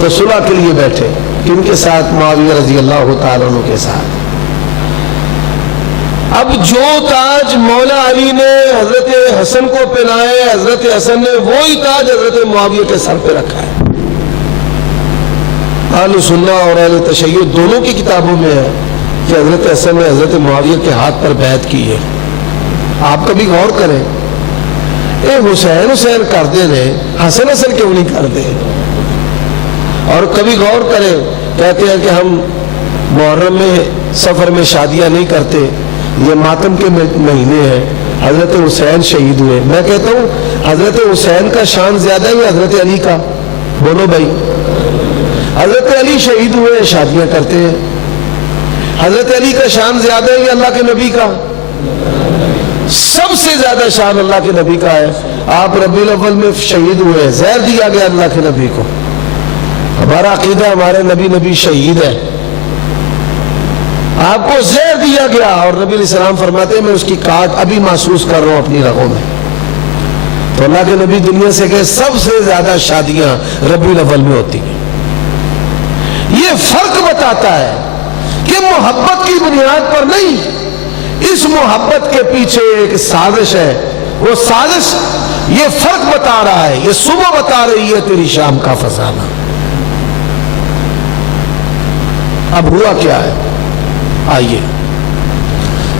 تو صلح کے لیے بیٹھے، کن کے ساتھ؟ معاویہ رضی اللہ تعالی عنہ کے ساتھ۔ اب جو تاج مولا علی نے حضرت حسن کو پہنائے، حضرت حسن نے وہی تاج حضرت معاویہ کے سر پہ رکھا ہے۔ اہل سنہ اور اہل تشیع دونوں کی کتابوں میں ہے کہ حضرت حسن نے حضرت معاویہ کے ہاتھ پر بیعت کی ہے۔ آپ کبھی غور کریں، اے حسین حسین کرتے رہے، حسن حسن کیوں نہیں کرتے؟ اور کبھی غور کریں، کہتے ہیں کہ ہم محرم میں سفر میں شادیاں نہیں کرتے، یہ ماتم کے مہینے ہیں، حضرت حسین شہید ہوئے۔ میں کہتا ہوں حضرت حسین کا شان زیادہ ہے حضرت علی کا؟ بولو بھائی، حضرت علی شہید ہوئے شادیاں کرتے ہیں، حضرت علی کا شان زیادہ ہے یا اللہ کے نبی کا؟ سب سے زیادہ شان اللہ کے نبی کا ہے۔ آپ ربیع الاول میں شہید ہوئے، زہر دیا گیا اللہ کے نبی کو۔ ہمارا عقیدہ ہمارے نبی شہید ہے، آپ کو زہر دیا گیا، اور نبی علیہ السلام فرماتے ہیں میں اس کی کاٹ ابھی محسوس کر رہا ہوں اپنی رگوں میں۔ تو اللہ کے نبی دنیا سے کہ سب سے زیادہ شادیاں ربیع الاول میں ہوتی ہیں۔ یہ فرق بتاتا ہے کہ محبت کی بنیاد پر نہیں، اس محبت کے پیچھے ایک سازش ہے، وہ سازش یہ فرق بتا رہا ہے، یہ صبح بتا رہی ہے تیری شام کا فسانہ۔ اب ہوا کیا ہے؟ آئیے،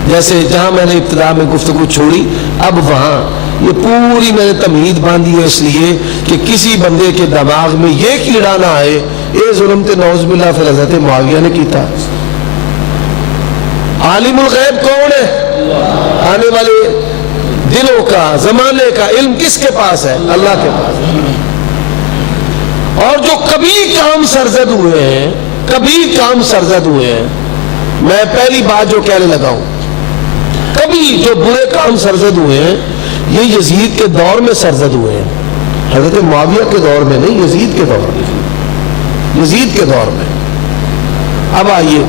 جیسے جہاں میں نے ابتدا میں گفتگو چھوڑی، اب وہاں یہ پوری میں نے تمہید باندھی ہے اس لیے کہ کسی بندے کے دماغ میں یہ کیڑا نہ آئے اے ظلم تے نعوذ باللہ پھر حضرت معاویہ نے کیتا۔ عالم الغیب کون ہے؟ آنے والے دلوں کا، زمانے کا علم کس کے پاس ہے؟ اللہ کے پاس۔ اور جو کبھی کام سرزد ہوئے ہیں، کبھی کام سرزد ہوئے ہیں، میں پہلی بات جو کہنے لگا ہوں، کبھی جو برے کام سرزد ہوئے ہیں یہ یزید کے دور میں سرزد ہوئے ہیں، حضرت معاویہ کے دور میں نہیں، یزید کے دور میں، یزید کے دور میں۔ اب آئیے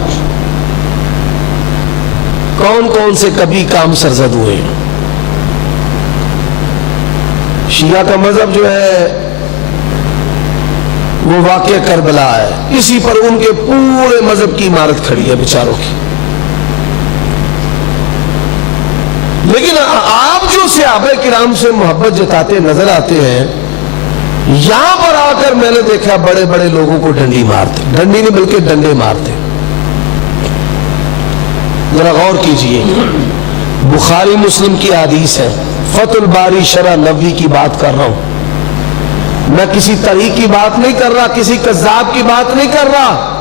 کون کون سے کبھی کام سرزد ہوئے ہیں؟ شیعہ کا مذہب جو ہے وہ واقعہ کربلا ہے، اسی پر ان کے پورے مذہب کی عمارت کھڑی ہے بیچاروں کی۔ لیکن آپ جو صحابہ کرام سے محبت جتاتے نظر آتے ہیں، یہاں پر آ کر میں نے دیکھا بڑے بڑے لوگوں کو ڈنڈی مارتے، ڈنڈی نہیں بلکہ ڈنڈے مارتے۔ ذرا غور کیجئے، بخاری مسلم کی حدیث ہے، فتح الباری شرح نووی کی بات کر رہا ہوں، میں کسی طریق کی بات نہیں کر رہا، کسی کذاب کی بات نہیں کر رہا،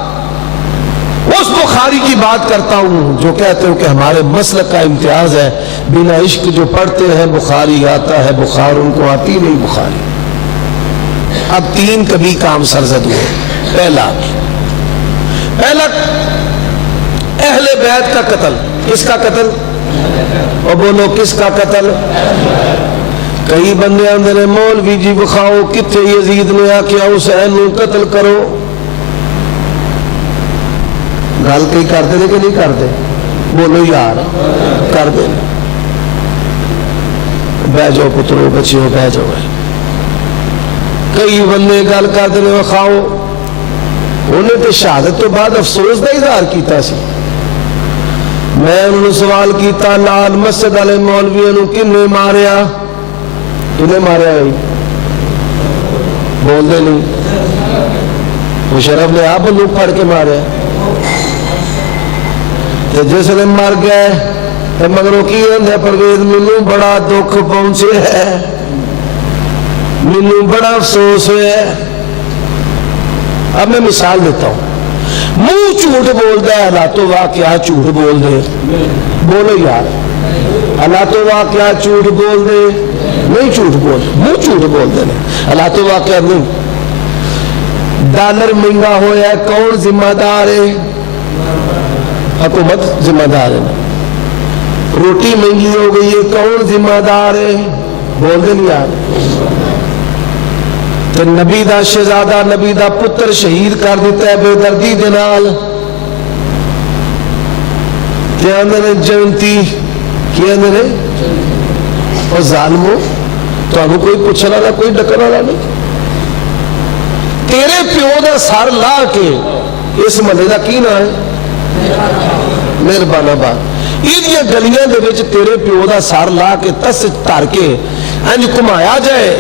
اس بخاری کی بات کرتا ہوں جو کہتے ہو کہ ہمارے مسلک کا امتیاز ہے، بنا عشق جو پڑھتے ہیں بخاری آتا ہے، بخار ان کو آتی نہیں بخاری۔ اب تین کبھی کام سرزد ہوئے۔ پہلا اہل بیت کا قتل۔ کس کا قتل؟ اور بولو کس کا قتل؟ کئی بندے اندر مولوی جی بخاؤ کتنے یزید نے آکیا حسین نو قتل کرو، گل کئی کرتے کہ نہیں کرتے؟ بولو یار کر دے۔ بہ جاؤ پترو بچیو بہ جاؤ۔ کئی بندے گل کرتے ہیں وخاؤ، انہیں تو شہادت تو بعد افسوس کا اظہار کیتا سی۔ میں انہوں نے سوال کیتا لال مسجد والے مولویوں نو کنے ماریا؟ کنے ماریا بھائی؟ بول دے نہیں، مشرف نے آپ لوگ پڑھ کے ماریا۔ جس نے مر گئے مگروں کی پرویز مینوں بڑا دکھ پہنچے ہے، مینوں بڑا افسوس ہے۔ اب میں مثال دیتا ہوں، منہ جھوٹ بولتا ہے اللہ تو واقعہ جھوٹ بول دے، بولو یار اللہ تو واقعہ جھوٹ بول دے، نہیں جھوٹ بول، منہ جھوٹ بول دے اللہ تو واقعہ نہیں۔ ڈالر مہنگا ہوا ہے کون ذمہ دار ہے؟ حکومت ذمہ دار ہے۔ روٹی مہنگی ہو گئی ہے کون ذمہ دار ہے؟ بول دے نہیں یار۔ تو نبی دا شہزادہ نبی دا پتر شہید کر دیتا ہے بے دردی دے نال، تے اندر جنتی کی اندر اور ظالمو تو انہوں کوئی پوچھنا نہ کوئی ڈکر والا نہیں۔ تیرے پیو دا سر لا کے اس ملے دا کی نہ ہے؟ مہربانہ بات، یہ گلیاں دے وچ تیرے پیو دا سر لا کے تس تار کے انج کمایا جائے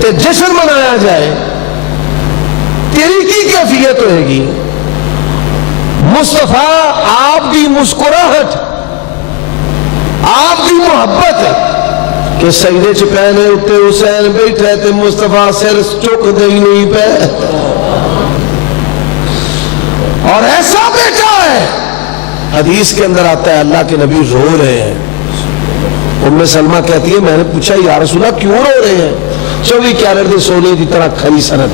تے جشن منایا جائے، تیری کی کیفیت ہوئے گی؟ مصطفیٰ آپ دی مسکراہٹ، آپ دی محبت کہ سجدے چ پہنے اتے حسین بیٹھے تے مصطفیٰ سر چک دے نہیں پہ، اور ایسا بیٹا ہے حدیث کے اندر آتا ہے اللہ کے نبی رو رہے ہیں۔ ام سلمہ کہتی ہے میں نے پوچھا یا رسول اللہ کیوں رو رہے ہیں؟ 24 کیرٹ دے سونے کی طرح کھری سند،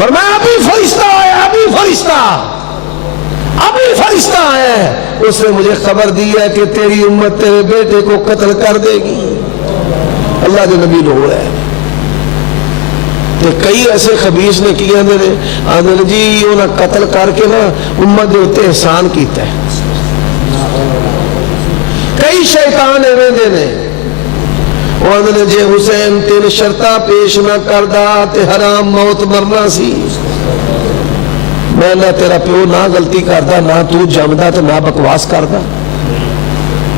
اور میں ابھی فرشتہ آیا، ابھی فرشتہ ہے، اس نے مجھے خبر دی ہے کہ تیری امت تیرے بیٹے کو قتل کر دے گی۔ اللہ کے نبی رو رہے ہیں۔ کئی ایسے خبیث نے کیا آدھے جی انہیں قتل کر کے نا امت دے اتے احسان کیتا ہے۔ کئی شیطان ایویں دے نے آدھے جے حسین تین شرطہ پیش نہ کردہ تے حرام موت مرنا سی، میں نہ تیرا پیو نہ غلطی کردہ، نہ تو جمدہ تے نہ بکواس کردہ۔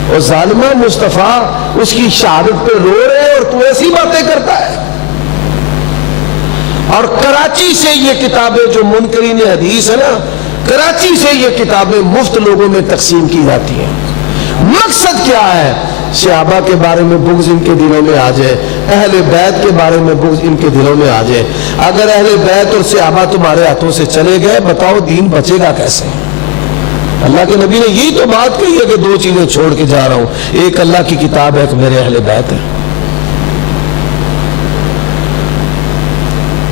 اور ظالمہ مصطفیٰ اس کی شہادت پہ رو رہے اور تو ایسی باتیں کرتا ہے۔ اور کراچی سے یہ کتابیں جو منکرین حدیث ہے نا، کراچی سے یہ کتابیں مفت لوگوں میں تقسیم کی جاتی ہیں۔ مقصد کیا ہے؟ صحابہ کے بارے میں بغض ان کے دلوں میں آ جائے، اہل بیت کے بارے میں بغض ان کے دلوں میں آ جائے۔ اگر اہل بیت اور صحابہ تمہارے ہاتھوں سے چلے گئے، بتاؤ دین بچے گا کیسے؟ اللہ کے نبی نے یہی تو بات کہی ہے کہ دو چیزیں چھوڑ کے جا رہا ہوں، ایک اللہ کی کتاب ہے، ایک میرے اہل بیت ہے۔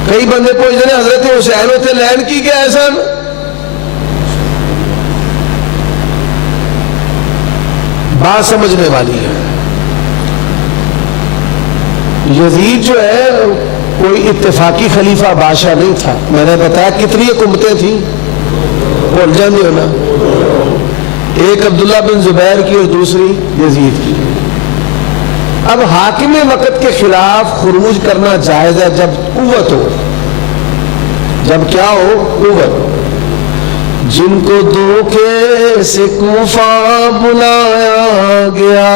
کئی بندے پوچھتے ہیں حضرت حسین ہوتے لین کی کیا ایسا؟ بات سمجھنے والی ہے۔ یزید جو ہے کوئی اتفاقی خلیفہ بادشاہ نہیں تھا، میں نے بتایا کتنی حکومتیں تھیں، بھول جاندے ہو نا، ایک عبداللہ بن زبیر کی اور دوسری یزید کی۔ اب حاکم وقت کے خلاف خروج کرنا جائز ہے جب قوت ہو، جب کیا ہو؟ قوت۔ جن کو دھوکے سے کوفہ بلایا گیا،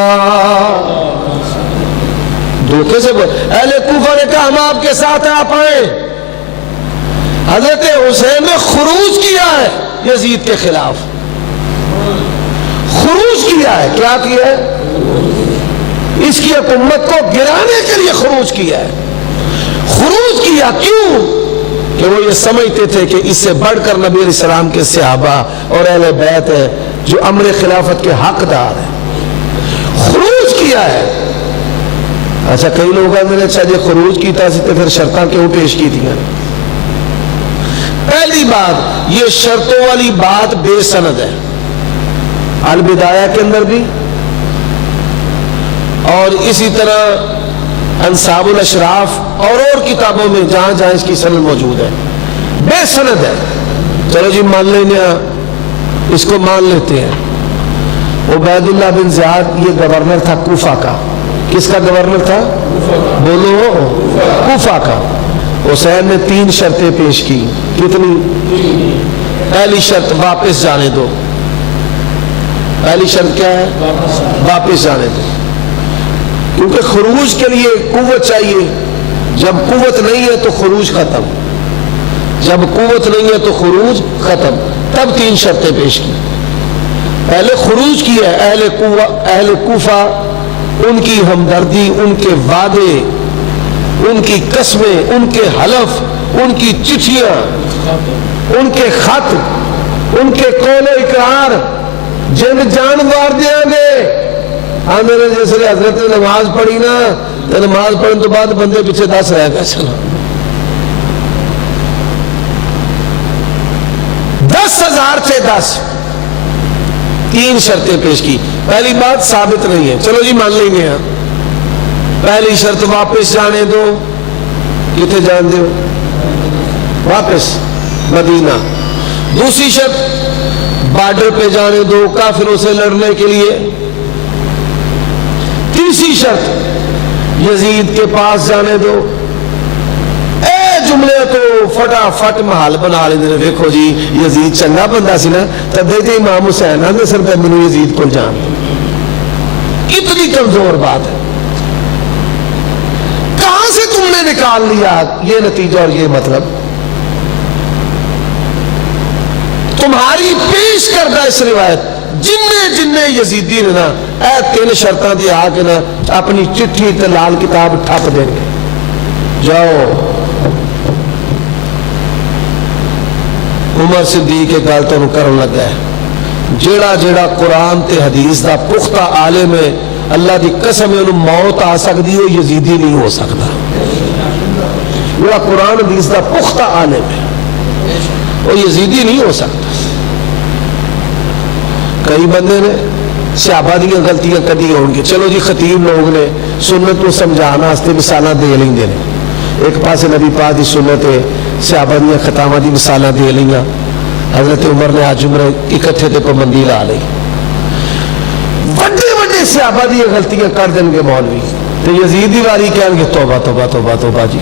دھوکے سے اہل کوفہ نے کہا ہم آپ کے ساتھ ہیں، آپ آئیں۔ حضرت حسین نے خروج کیا ہے یزید کے خلاف، خروج کیا ہے۔ کیا کیا ہے؟ اس کی حکومت کو گرانے کے لیے خروج کیا ہے۔ خروج کیا کیوں؟ کہ وہ یہ سمجھتے تھے کہ اس سے بڑھ کر نبی علیہ السلام کے صحابہ اور اہل بیت ہے جو امر خلافت کے حقدار ہیں۔ خروج کیا ہے۔ اچھا کئی لوگ ہیں میں نے اچھا جی خروج کی تھا تو پھر شرطاں کیوں پیش کی تھی؟ پہلی بات، یہ شرطوں والی بات بے سند ہے، البدایہ کے اندر بھی اور اسی طرح انصاب الاشراف اور کتابوں میں جہاں جہاں اس کی سند موجود ہے، بے سند ہے۔ چلو جی مان لینے، اس کو مان لیتے ہیں۔ عبید اللہ بن زیاد یہ گورنر تھا کوفہ کا۔ کس کا گورنر تھا؟ بولو، کوفہ کا۔ حسین نے 3 شرطیں پیش کی۔ کتنی؟ پہلی شرط واپس جانے دو۔ پہلی شرط کیا ہے؟ واپس جانے دو، کیونکہ خروج کے لیے قوت چاہیے، جب قوت نہیں ہے تو خروج ختم، جب قوت نہیں ہے تو خروج ختم۔ تب 3 شرطیں پیش کی۔ پہلے خروج کیا ہے، اہل کوفہ ان کی ہمدردی، ان کے وعدے، ان کی قسمیں، ان کے حلف، ان کی چٹھیاں، ان کے خط، ان کے قول و اقرار، جنگ جان مار دیا گے۔ میرے جیسے حضرت نے نماز پڑھی نا، تو نماز پڑھنے تو بعد بندے پیچھے 10 رہ گئے، چلو 10,000 سے 10۔ 3 شرطیں پیش کی۔ پہلی بات ثابت نہیں ہے، چلو جی مان لیں گے۔ پہلی شرط واپس جانے دو۔ کتنے جان دو؟ واپس مدینہ۔ دوسری شرط بارڈر پہ جانے دو کافروں سے لڑنے کے لیے۔ تیسری شرط یزید کے پاس جانے دو۔ اے جملے تو فٹافٹ محل بنا لیندے، دیکھو جی یزید چنگا بندہ سی نا، تدے تے امام حسین آندے سن پہ مینوں یزید کو جان۔ اتنی کمزور بات ہے، کہاں سے تم نے نکال لیا یہ نتیجہ اور یہ مطلب؟ تمہاری پیش کردہ اس روایت جن یزیدی نے نا اے 3 شرطاں دی آ کے نا اپنی چٹھی تے لال کتاب ٹھپ دیں گے۔ جاؤ عمر صدیق کے گل تو کرن لگا ہے، جیڑا قرآن تے حدیث دا پختہ عالم ہے، اللہ دی قسم ہے انہوں موت آ سکتی ہے، یزیدی نہیں ہو سکتا۔ جیڑا قرآن حدیث دا پختہ عالم ہے وہ یزیدی نہیں ہو سکتا۔ کئی بندے نے صحابہ دیا غلطیاں کدی ہوں گی، چلو جی خطیب لوگ نے سنت کو سمجھانا واسطے مثالاں دے لیں گے، ایک پاس نبی پاک دی سنت ہے، صحابہ دیا خطاواں دی مثالاں دے لیں۔ حضرت عمر نے آج عمر اکٹھے تے پابندی لا لی، بڑے بڑے صحابہ دیا غلطیاں کر دیں گے مولوی، تے یزید دی واری کہیں گے توبہ توبہ توبہ توبہ جی،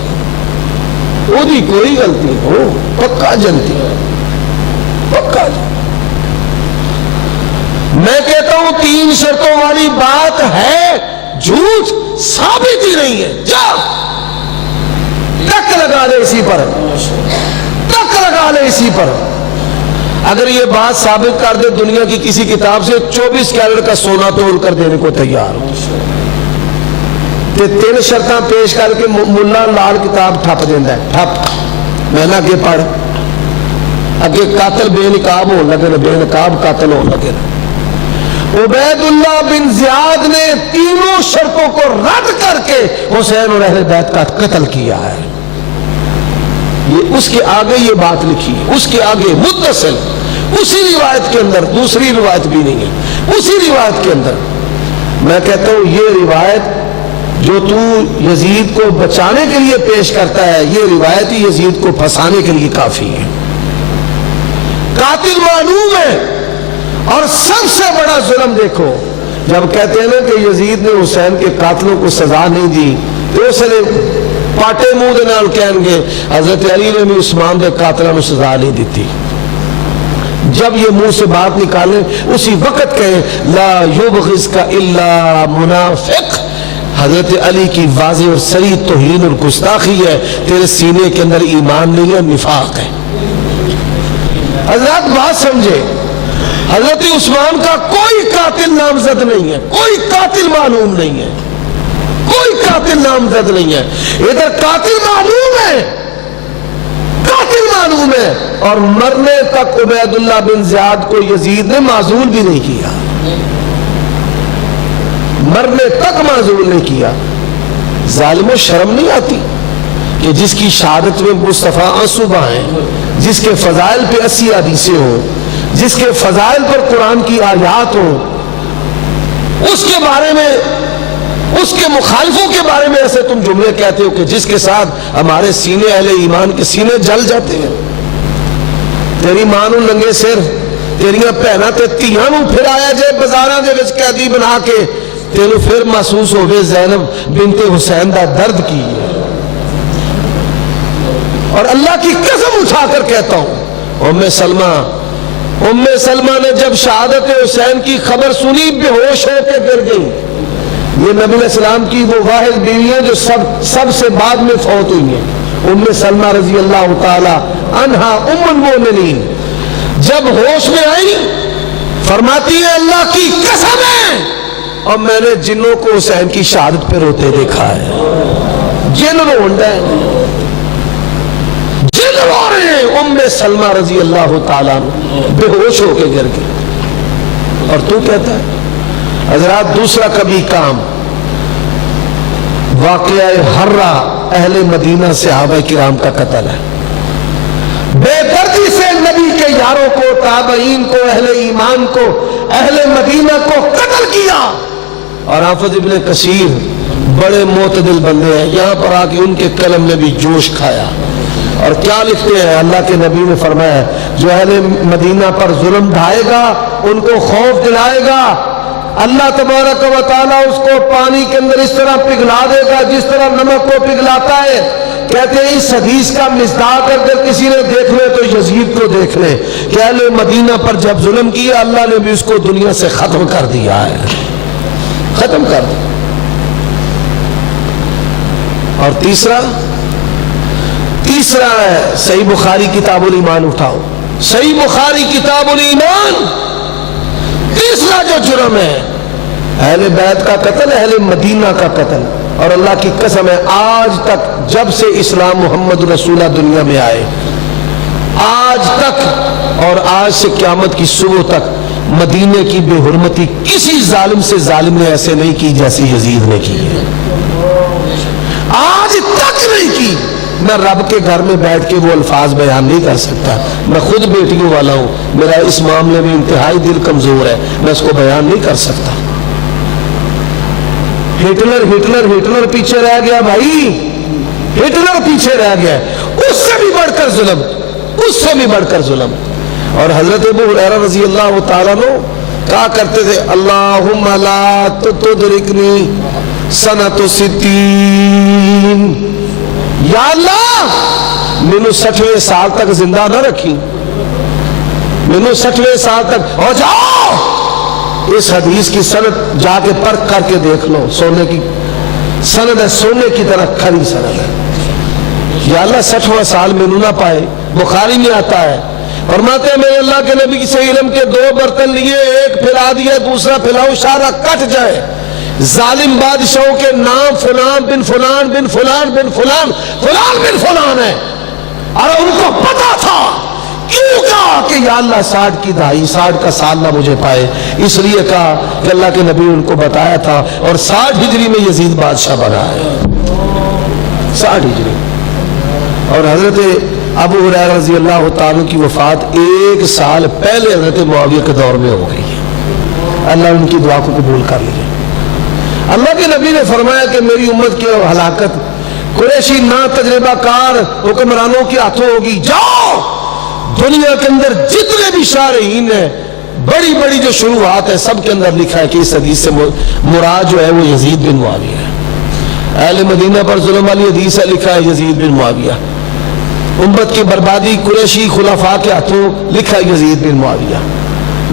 وہ دی کوئی غلطی ہو پکا جنتی، پکا جنتی۔ میں کہتا ہوں 3 شرطوں والی بات ہے، جھوٹ ثابت ہی نہیں ہے۔ جا ٹک لگا لے اسی پر، ٹک لگا لے اسی پر. اگر یہ بات ثابت کر دے دنیا کی کسی کتاب سے 24 کیرٹ کا سونا توڑ کر دینے کو تیار ہو. تے 3 شرطاں پیش کر کے ملا لال کتاب ٹھپ دینا ہے. ٹھپ میں نہ اگے پڑھ، اگے قاتل بے نقاب ہو لگے، بے نقاب قاتل ہو لگے. عبید اللہ بن زیاد نے تینوں شرطوں کو رد کر کے حسین اور اہل بیت کا قتل کیا ہے. یہ اس کے آگے یہ بات لکھی ہے، اس کے آگے متصل اسی روایت کے اندر، دوسری روایت بھی نہیں ہے، اسی روایت کے اندر. میں کہتا ہوں یہ روایت جو تو یزید کو بچانے کے لیے پیش کرتا ہے، یہ روایت ہی یزید کو پھنسانے کے لیے کافی ہے. قاتل معلوم ہے. اور سب سے بڑا ظلم دیکھو، جب کہتے ہیں نا کہ یزید نے حسین کے قاتلوں کو سزا نہیں دی تو اس نے پاٹے منہ دے نال کہیں گے حضرت علی نے بھی عثمان دے قاتلوں کو سزا نہیں دیتی. جب یہ منہ سے بات نکالیں اسی وقت کہیں لا یبغض کا الا منافق. حضرت علی کی واضح اور صریح توہین اور گستاخی ہے، تیرے سینے کے اندر ایمان نہیں ہے، نفاق ہے. حضرات بات سمجھے، حضرت عثمان کا کوئی قاتل نامزد نہیں ہے، کوئی قاتل معلوم نہیں ہے، کوئی قاتل نامزد نہیں ہے. ادھر قاتل معلوم ہے، قاتل معلوم ہے، اور مرنے تک عبید اللہ بن زیاد کو یزید نے معزول بھی نہیں کیا، مرنے تک معزول نہیں کیا. ظالم و شرم نہیں آتی کہ جس کی شہادت میں مصطفیٰ آنسو بہائیں، جس کے فضائل پہ 80 حدیثیں ہوں، جس کے فضائل پر قرآن کی آیات ہوں، اس کے بارے میں، اس کے مخالفوں کے بارے میں ایسے تم جملے کہتے ہو کہ جس کے ساتھ ہمارے سینے اہل ایمان کے سینے جل جاتے ہیں. تیری ماں نو ننگے سر، تیریاں بھیناں تے دھیاں نو پھر آیا جے بازاراں دے وچ قیدی بنا کے، تینوں پھر محسوس ہوگے زینب بنت حسین دا درد کی ہے. اور اللہ کی قسم اٹھا کر کہتا ہوں، ام سلمہ نے جب شہادت حسین کی خبر سنی بے ہوش ہو کے گر گئی. یہ نبی علیہ السلام کی وہ واحد بیوی ہیں جو سب سے بعد میں فوت ہوئی ہیں. ام سلمہ رضی اللہ تعالی عنہا ام المومنین جب ہوش میں آئی فرماتی ہے اللہ کی قسم ہے اور میں نے جنوں کو حسین کی شہادت پہ روتے دیکھا ہے. جن روندا ہے، جن رو رہے ہیں. ام سلمہ رضی اللہ تعالیٰ بے ہوش ہو کے گر گئی. اور تو کہتا ہے حضرات دوسرا کبھی کام واقعہ حرہ اہل مدینہ صحابہ کرام کا قتل ہے. بے دردی سے نبی کے یاروں کو، تابعین کو، اہل ایمان کو، اہل مدینہ کو قتل کیا. اور حافظ ابن کثیر بڑے معتدل بندے ہیں، یہاں پر آ کے ان کے قلم نے بھی جوش کھایا. اور کیا لکھتے ہیں؟ اللہ کے نبی نے فرمایا جو اہل مدینہ پر ظلم ڈھائے گا، ان کو خوف دلائے گا، اللہ تبارک و تعالیٰ اس کو پانی کے اندر اس طرح پگھلا دے گا جس طرح نمک کو پگھلاتا ہے. کہتے ہیں اس حدیث کا مصداق اگر کسی نے دیکھ لے تو یزید کو دیکھ لے کہ اہل مدینہ پر جب ظلم کیا اللہ نے بھی اس کو دنیا سے ختم کر دیا ہے، ختم کر دیا. اور تیسرا ہے صحیح بخاری کتاب الایمان. اٹھاؤ صحیح بخاری کتاب الایمان. تیسرا جو جرم ہے اہل بیت کا قتل، اہل مدینہ کا قتل. اور اللہ کی قسم ہے آج تک جب سے اسلام محمد رسول اللہ دنیا میں آئے آج تک اور آج سے قیامت کی صبح تک مدینے کی بے حرمتی کسی ظالم سے ظالم نے ایسے نہیں کی جیسے یزید نے کی ہے. آج تک نہیں کی. میں رب کے گھر میں بیٹھ کے وہ الفاظ بیان نہیں کر سکتا. میں خود بیٹیوں والا ہوں، میرا اس معاملے میں انتہائی دل کمزور ہے، میں اس کو بیان نہیں کر سکتا. ہٹلر پیچھے رہ گیا بھائی، ہٹلر پیچھے رہ گیا. اس سے بھی بڑھ کر ظلم، اس سے بھی بڑھ کر ظلم. اور حضرت ابو ہریرہ رضی اللہ تعالیٰ عنہ کہا کرتے تھے اللہم لا تدرکنی سنۃ 60، یا اللہ مینوں 60ویں سال تک زندہ نہ رکھی، مینوں 60ویں سال تک ہو جاؤ. اس حدیث کی سند جا کے پرکھ کر کے دیکھ لو، سونے کی سند ہے، سونے کی طرح کھری سند ہے. یا اللہ 60واں سال میں نہ پائے. بخاری میں آتا ہے فرماتے ہیں میں نے اللہ کے نبی سے علم کے 2 برتن لیے, ایک پھیلا دیا دوسرا پھیلاؤ اشارہ کٹ جائے. ظالم بادشاہوں کے نام فلان بن فلان بن فلان بن فلان فلان بن فلان ہے, اور ان کو پتا تھا. کیوں کہا کہ یا اللہ 60 کی دہائی 60 کا سال نہ مجھے پائے, اس لیے کہا کہ اللہ کے نبی ان کو بتایا تھا. اور 60 ہجری میں یزید بادشاہ بنا ہے, 60 ہجری. اور حضرت ابو ہریرہ رضی اللہ تعالیٰ کی وفات 1 سال پہلے حضرت معاویہ کے دور میں ہو گئی ہے. اللہ ان کی دعا کو قبول کر لیجیے. اللہ کے نبی نے فرمایا کہ میری امت کی ہلاکت قریشی نا تجربہ کار حکمرانوں کے ہاتھوں ہوگی. جاؤ دنیا کے اندر جتنے بھی شارحین ہیں, بڑی بڑی جو شروحات ہیں, سب کے اندر لکھا ہے کہ اس حدیث سے مراد جو ہے وہ یزید بن معاویہ ہے. اہل مدینہ پر ظلم والی حدیث ہے, لکھا ہے یزید بن معاویہ. امت کی بربادی قریشی خلفاء کے ہاتھوں, لکھا ہے یزید بن معاویہ.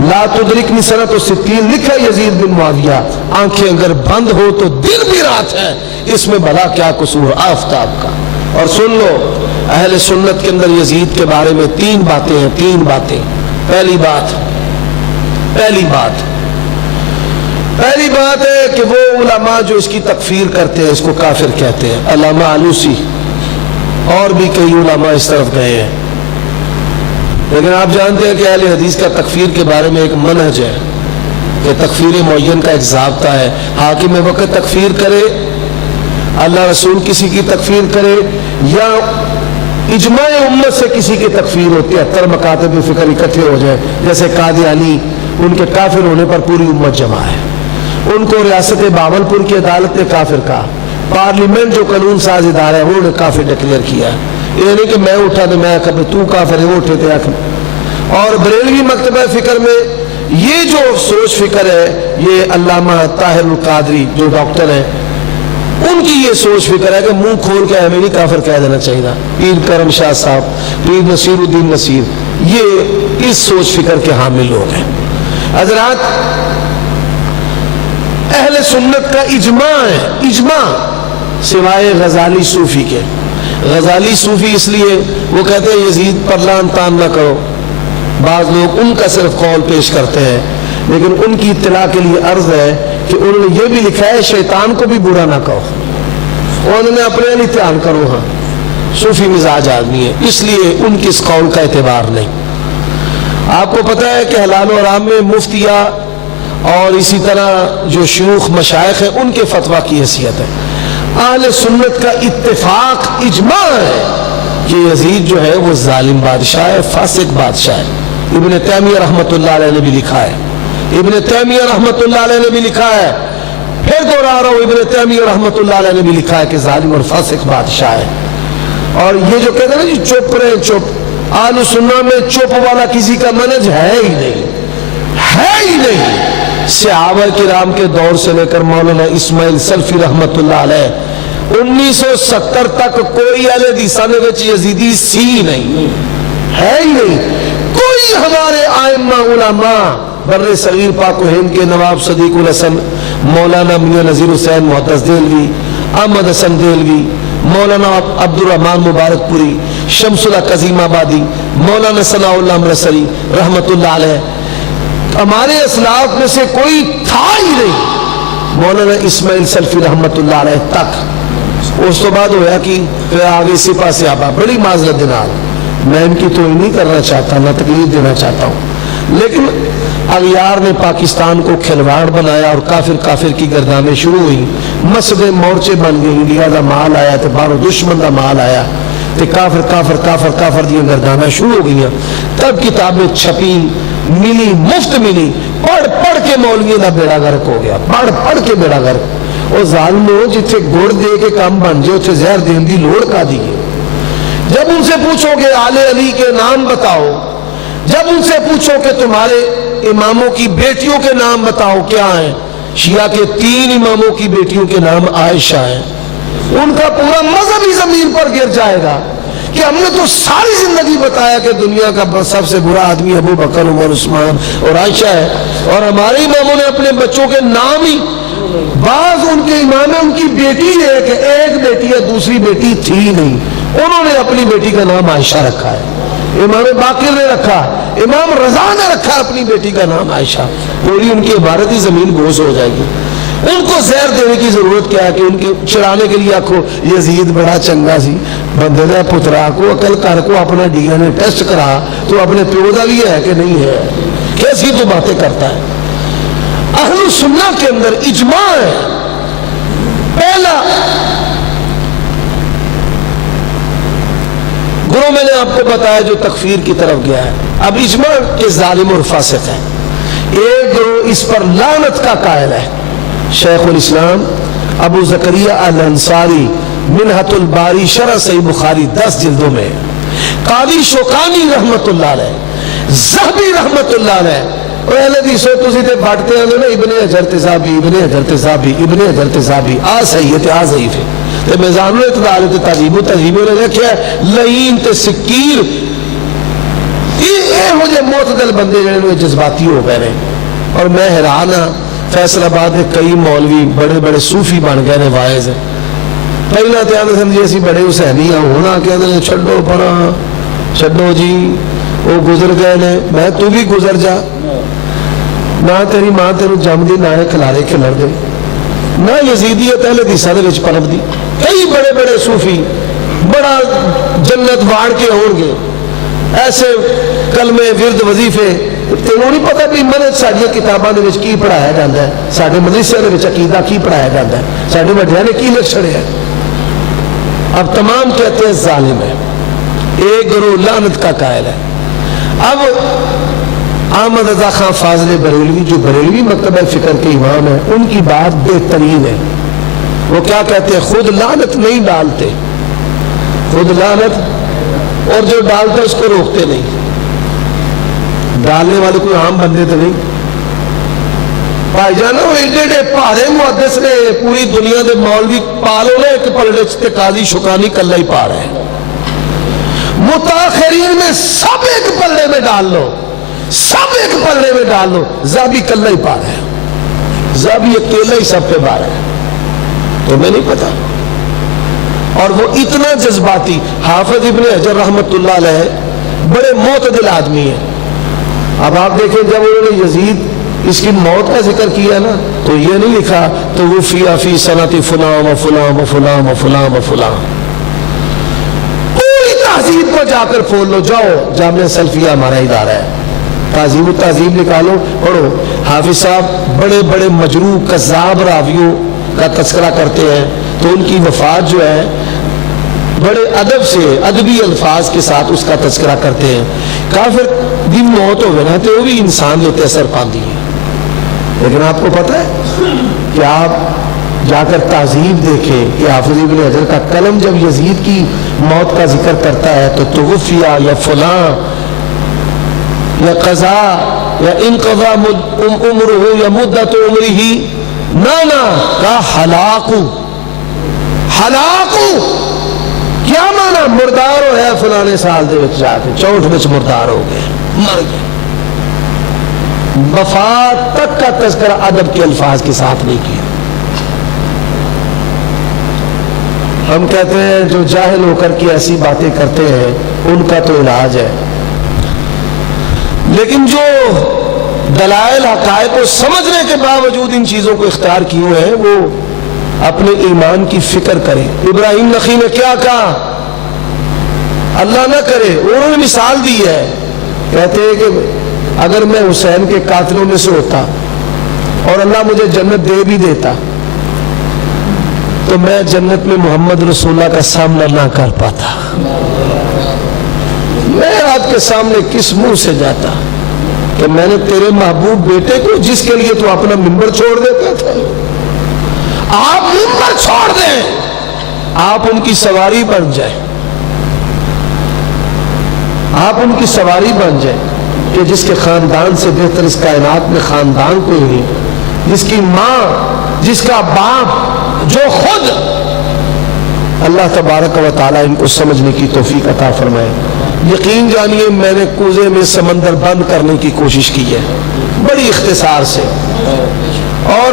لا تدرکنی سنۃ الستین, لکھا ہے یزید بن معاویہ. آنکھیں اگر بند ہو تو دن بھی رات ہے, اس میں بھلا کیا قصور آفتاب کا. اور سن لو اہل سنت کے اندر یزید کے بارے میں 3 باتیں ہیں, 3 باتیں. پہلی بات ہے کہ وہ علماء جو اس کی تکفیر کرتے ہیں اس کو کافر کہتے ہیں. علامہ علوسی اور بھی کئی علماء اس طرف گئے ہیں. لیکن آپ جانتے ہیں کہ اہل حدیث کا تکفیر کے بارے میں ایک منہج ہے کہ تکفیر معین کا ایک ضابطہ ہے. حاکم وقت تکفیر کرے, اللہ رسول کسی کی تکفیر کرے, یا اجماع امت سے کسی کی تکفیر ہوتی ہے, 73 مکاتب فکر اکٹھے ہو جائے, جیسے قادیانی, ان کے کافر ہونے پر پوری امت جمع ہے. ان کو ریاست باولپور کی عدالت نے کافر کہا. پارلیمنٹ جو قانون ساز ادارہ ہے انہوں نے کافر ڈکلیئر کیا. یہ نہیں کہ میں اٹھا تو میں کہا تو کافر ہے, وہ اٹھے تھے. اور بریلوی مکتبہ فکر میں یہ جو سوچ فکر ہے, یہ علامہ طاہر القادری جو ڈاکٹر ہیں, ان کی یہ سوچ فکر ہے کہ منہ کھول کے ہمیں نہیں کافر کہہ دینا چاہیے. پیر کرم شاہ صاحب, پیر نصیر الدین نصیر, یہ اس سوچ فکر کے حامل لوگ ہیں. حضرات اہل سنت کا اجماع ہے, اجماع, سوائے غزالی صوفی کے. غزالی صوفی اس لیے وہ کہتے ہیں یزید پر لعن طعن نہ کرو. بعض لوگ ان کا صرف قول پیش کرتے ہیں, لیکن ان کی اطلاع کے لیے عرض ہے کہ انہوں نے یہ بھی لکھا ہے شیطان کو بھی برا نہ کہو. انہوں نے اپنے لیے تیان کرو. ہاں صوفی مزاج آدمی ہے, اس لیے ان کی اس قول کا اعتبار نہیں. آپ کو پتہ ہے کہ حلال و حرام میں مفتیہ اور اسی طرح جو شیوخ مشائخ ہیں ان کے فتویٰ کی حیثیت ہے. اہل سنت کا اتفاق اجماع ہے کہ یزید جو ہے وہ ظالم بادشاہ ہے, فاسق بادشاہ ہے. ابن تیمیہ رحمۃ اللہ علیہ نے بھی لکھا ہے, ابن تیمیہ رحمۃ اللہ علیہ نے بھی لکھا ہے, پھر دوہرا رہا ہوں, ابن تیمیہ رحمۃ اللہ علیہ نے بھی لکھا ہے کہ ظالم اور فاسق بادشاہ ہے. اور یہ جو کہتے ہیں نا جی چپ رہے چپ, اہل سنت میں چپ والا کسی کا منہج ہے ہی نہیں, ہے ہی نہیں. صحابہ کرام کے دور سے لے کر مولانا اسماعیل سلفی رحمۃ اللہ علیہ 1970 تک کوئی اہل حدیث نے وچ یزیدی سی نہیں, ہے ہی نہیں. کوئی ہمارے ائمہ علماء بر صغیر پاک و ہند کے نواب صدیق الحسن, مولانا میاں نذیر حسین محدث دہلوی, احمد حسن دہلوی, مولانا عبد الرحمن مبارک پوری, شمس اللہ قزیم آبادی, مولانا ثناء اللہ امرتسری رحمۃ اللہ علیہ, ہمارے اسلاف میں سے کوئی تھا ہی نہیں. مولانا اسماعیل سلفی رحمۃ اللہ علیہ تک. اس تو بعد ہوا کہ پھر آگے سپاہ صحابہ, بڑی معذرت دنال, میں ان کی توہین نہیں کرنا چاہتا, نہ تکلیف دینا چاہتا ہوں, لیکن اغیار نے پاکستان کو کھلواڑ بنایا اور کافر کی گردانیں شروع ہوئی, مسجدیں مورچے بن گئی, انڈیا کا مال آیا تو باہر دشمن کا مال آیا تو کافر دیا گردانیں شروع ہو گئی. تب کتابیں چھپی, ملی, مفت ملی, پڑھ کے مولویوں کا بیڑا غرق ہو گیا, پڑھ کے بیڑا غرق. اور ظالموں جتھے گڑ دے کے کام بن جائے اتنے زہر دین دی لوڑ کا دی. جب ان سے پوچھو کہ آل علی کے نام بتاؤ, جب ان سے پوچھو کہ تمہارے اماموں کی بیٹیوں کے نام بتاؤ کیا ہیں, شیعہ کے 3 اماموں کی بیٹیوں کے نام عائشہ ہیں, ان کا پورا مذہب ہی زمین پر گر جائے گا کہ ہم نے تو ساری زندگی بتایا کہ دنیا کا سب سے برا آدمی ابو بکر, عمر, عثمان اور عائشہ ہے, اور ہمارے اماموں نے اپنے بچوں کے نام ہی, بعض ان کے امام ہیں ان کی بیٹی ہے کہ ایک بیٹی ہے, دوسری بیٹی تھی نہیں, انہوں نے اپنی بیٹی کا نام عائشہ رکھا ہے، امام باقر نے رکھا، امام رضا نے رکھا اپنی بیٹی کا نام عائشہ، پوری ان کی عبارت ہی زمین بوس ہو جائے گی۔ ان کو زہر دینے کی ضرورت کیا ہے کہ ان کے چڑھانے کے لیے آخو یزید بڑا چنگا سی، بندے نے پترا کو عقل کر کو اپنا ڈی این اے ٹیسٹ کرا تو اپنے پیو کا بھی ہے کہ نہیں ہے، کیسی تو باتیں کرتا ہے۔ اہل سنہ کے اندر اجماع ہے، پہلا گروہ میں نے آپ کو بتایا جو تکفیر کی طرف گیا ہے، اب اجماع کے ظالم اور فاسق ہے۔ ایک گروہ اس پر لعنت کا قائل ہے، شیخ الاسلام ابو زکریا الانصاری منہۃ الباری شرح صحیح بخاری 10 جلدوں میں، قاضی شوکانی رحمت اللہ علیہ، ذہبی رحمت اللہ علیہ، اور اہل حدیث تو تے بانٹتے ہیں نا ابن حجر تذابی، ابن حجر تذابی، ابن حجر تذابی، آ صحیح ہے تے آ ضعیف ہے، تے میزان الاعتدال تے تہذیب و تہذیب نے لکھیا ہے لعین تے سکیر، یہ ہو جے معتدل بندے جڑے جذباتی ہو گئے ہیں۔ اور میں حیران ہاں، فیصل آباد میں کئی مولوی بڑے بڑے صوفی بن گئے نے، واعظ پہلا تے آندے سن جی اسی بڑے حسینی ہاں، ہونا کہندے نے چھڈو پڑا چھڈو جی وہ گزر گئے نے، میں تو بھی گزر جا، نہ تیری ماں تیرو جم دی، نہ کھلارے کھلر دے، نہ یزیدیت اہل حدیث دے وچ پنپ دی۔ کئی بڑے بڑے صوفی بڑا جنت واڑ کے ہون گے، ایسے کلمے ورد وظیفے، تینوں نہیں پتا بھی منہج ساڈیاں کتاباں دے وچ کی پڑھایا جاندا ہے، ساڈے مدرسے دے وچ عقیدہ کی پڑھایا جاندا ہے، ساڈے وڈیاں نے کی لکھ چھڑیا ہے۔ اب تمام کہتے ہیں ظالم ہے، ایک گروہ لعنت کا قائل ہے۔ اب احمد رضا خان فاضل بریلوی جو بریلوی مکتبہ فکر کے امام ہیں، ان کی بات بہترین ہے۔ وہ کیا کہتے ہیں؟ خود لعنت نہیں ڈالتے، خود لعنت، اور جو ڈالتے اس کو روکتے نہیں۔ ڈالنے والے کوئی عام بندے تو نہیں، بھائی جانا وہ ایڈے ایڈے پارے محدث نے پوری دنیا دے مولوی پالو نے ایک پلڑے چ تے قاضی شوکانی کلا ہی پا رہے ہیں۔ متاخرین میں سب ایک پلڑے میں ڈال لو، سب ایک پلڑے میں ڈال لو، زابی کلا ہی پا رہے ہیں، زابی اکیلا ہی سب پہ پا رہے ہیں، تمہیں نہیں پتا۔ اور وہ اتنا جذباتی، حافظ ابن حجر رحمت اللہ علیہ بڑے معتدل آدمی ہیں۔ اب آپ دیکھیں جب انہوں نے یزید اس کی موت کا ذکر کیا نا تو یہ نہیں لکھا تو وہ فی سنت فلاں و فلاں و فلاں و فلاں و فلاں، پوری تہذیب کو جا کر پھول لو، جاؤ جامعہ سلفیہ ہمارا ادارہ ہے، تہذیب و تہذیب نکالو پڑھو۔ حافظ صاحب بڑے بڑے مجروح کذاب راویوں کا تذکرہ کرتے ہیں، تو ان کی وفات جو ہے بڑے ادب سے ادبی الفاظ کے ساتھ اس کا تذکرہ کرتے ہیں۔ کافر دی موت ہو گئے نا تو وہ بھی انسان لیتے اثر پاندی ہے، لیکن آپ کو پتہ ہے کہ آپ جا کر تہذیب دیکھیں کہ حافظ ابن حجر کا قلم جب یزید کی موت کا ذکر کرتا ہے تو توفیہ یا فلاں یا قضا یا انقضا عمرہ یا مدت عمرہ، نانا کا ہلاکو، ہلاکو کیا مانا؟ مردار ہو ہے فلانے سال دے وچ جا کے 64 وچ مردار ہو گئے، مر گئے۔ وفات تک کا تذکرہ ادب کے الفاظ کے ساتھ نہیں کیا۔ ہم کہتے ہیں جو جاہل ہو کر کے ایسی باتیں کرتے ہیں ان کا تو علاج ہے، لیکن جو دلائل حقائق کو سمجھنے کے باوجود ان چیزوں کو اختیار کیے ہیں وہ اپنے ایمان کی فکر کریں۔ ابراہیم نخعی نے کیا کہا؟ اللہ نہ کرے، انہوں نے مثال دی ہے، کہتے ہیں کہ اگر میں حسین کے قاتلوں میں سے ہوتا اور اللہ مجھے جنت دے بھی دیتا تو میں جنت میں محمد رسول اللہ کا سامنا نہ کر پاتا، میں آپ کے سامنے کس منہ سے جاتا کہ میں نے تیرے محبوب بیٹے کو جس کے لیے تو اپنا منبر چھوڑ دیتا تھا، آپ منبر چھوڑ دیں، آپ ان کی سواری بن جائیں، آپ ان کی سواری بن جائیں کہ جس کے خاندان سے بہتر اس کائنات میں خاندان کوئی نہیں، جس کی ماں جس کا باپ جو خود اللہ تبارک و تعالیٰ ان کو سمجھنے کی توفیق عطا فرمائے۔ یقین جانیے میں نے کوزے میں سمندر بند کرنے کی کوشش کی ہے بڑی اختصار سے، اور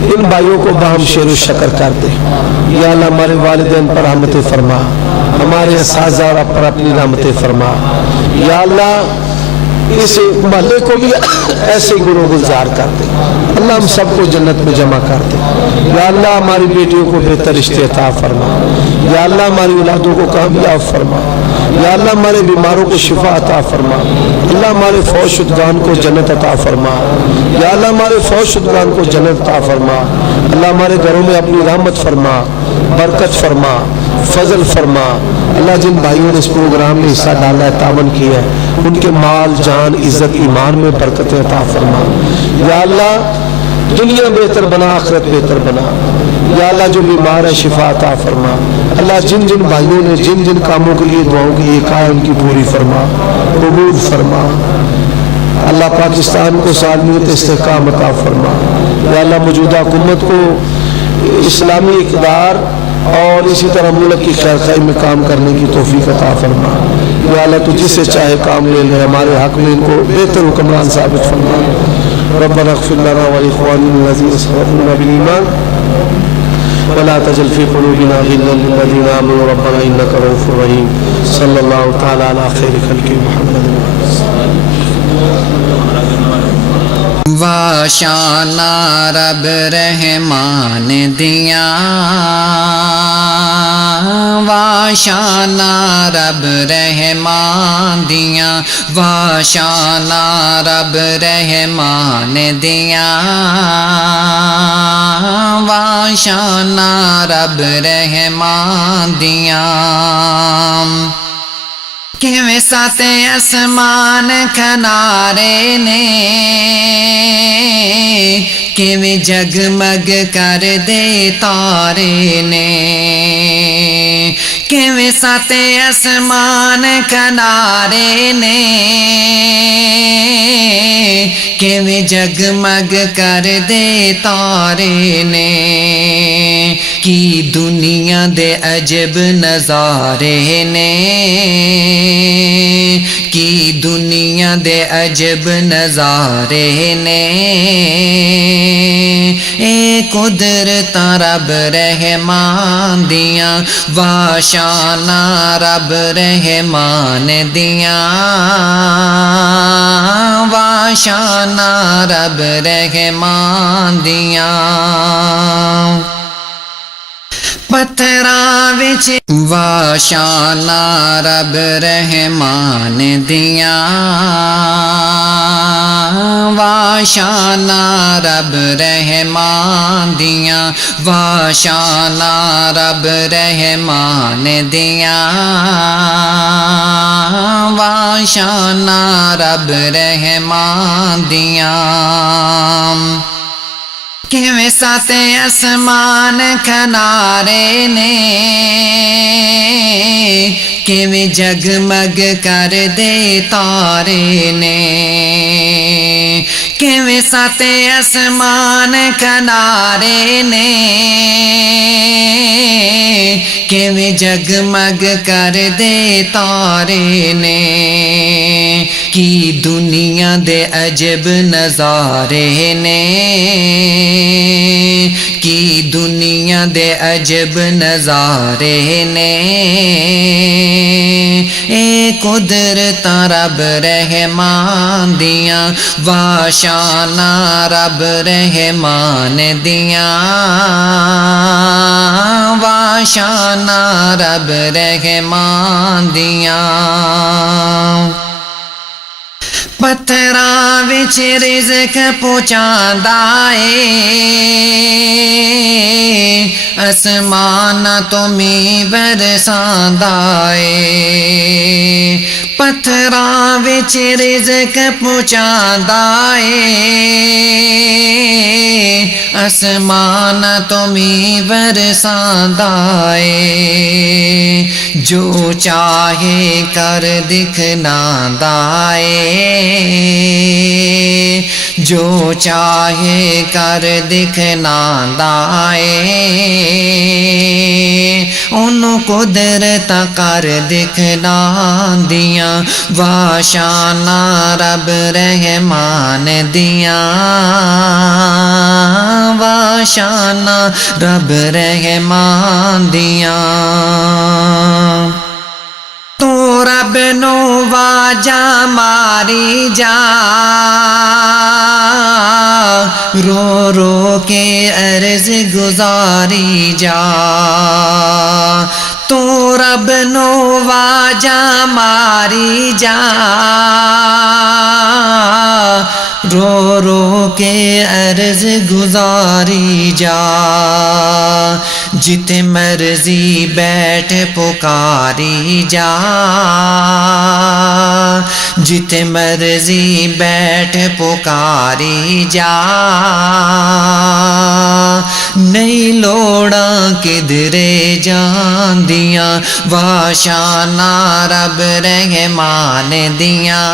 ان بھائیوں کو باہم شیر و شکر کر دے یا اللہ ہمارے والدین پر رحمت فرما ہمارے اساتذہ پر اپنی رحمت فرما یا اللہ اس محلے کو بھی ایسے گنو گلزار کر دے اللہ ہم سب کو جنت میں جمع کر دے یا اللہ ہماری بیٹیوں کو بہتر رشتے عطا فرما یا اللہ ہماری اولادوں کو کامیاب فرما یا اللہ ہمارے بیماروں کو شفا عطا فرما اللہ ہمارے فوج شدگان کو جنت عطا فرما یا اللہ ہمارے فوج شدگان کو جنت عطا فرما اللہ ہمارے گھروں میں اپنی رحمت فرما برکت فرما فضل فرما اللہ جن بھائیوں نے اس پروگرام میں حصہ ڈالا ہے تعاون کیا ہے ان کے مال جان عزت ایمان میں برکت عطا فرما یا اللہ دنیا بہتر بنا آخرت بہتر بنا یا اللہ جو بیمار ہے شفا عطا فرما اللہ جن جن بھائیوں نے جن جن کاموں کے لیے دعاؤں کی یہ کہا ان کی پوری فرما قبول فرما اللہ پاکستان کو سالمیت استحکام عطا فرما یا اللہ موجودہ حکومت کو اسلامی اقدار اور اسی طرح ملک کی خیر خواہی میں کام کرنے کی توفیق عطا فرما یا اللہ تو جس سے چاہے کام لے لے ہمارے حق میں ان کو بہتر حکمران ثابت فرما ربنا اغفر لنا ولاخواننا الذين سبقونا بالایمان ولا تجعل في قلوبنا غلا للذين آمنوا ربنا انك رؤوف رحيم صلى الله تعالى على خير خلقه محمد واشانا رب رحمان دیا واشانا رب رحمان دیا واشانا رب رحمان دیا واشانا رب رحمان دیا کیویں سات آسمان کنارے نے کیویں جگمگ کر دے تارے نے کیویں سات آسمان کنارے نے کیویں جگمگ کر دے تارے نے کی دنیا دے عجب نظارے نے کی دنیا دے عجب نظارے نے اے قدرت رب رحمان دیاں واشانا رب رحمان دیاں واشانا رب رحمان دیاں پتھراں وچ واشانا رب رحمان دیاں واشانا رب رحمان دیاں واشانا رب رحمان دیاں واشانا رب رحمان دیاں کیویں سات آسمان کنارے نے کیویں جگمگ کر دے تارے نے کیویں سات آسمان کنارے نے کیویں جگمگ کر دے تارے نے کی دنیا دے عجب نظارے نے کی دنیا دے عجب نظارے نے اے قدرت رب رحمان دیاں واشانا رب رحمان دیاں واشانا رب رحمان دیاں پتھراں وچ رزق پہنچاندا اے آسمان تو می برساندا اے پتھراں وچ رزق پہنچاندا اے آسمان تو می برساندا اے جو چاہے کر دکھناندا اے جو چاہے کر دکھناندا اے انہوں قدرت کر دکھلا دیاں واشانہ رب رحمان دیاں واشانہ رب رحمان دیاں تو رب نو واجا ماری جا رو رو کے عرض گزاری جا تو رب نو واجا ماری جا رو رو کے عرض گزاری جا جت مرضی بیٹھ پکاری جا جت مرضی بیٹھ پکاری جا نہیں لوڑا کدھرے جان دیاں واشانہ رب رحمان دیاں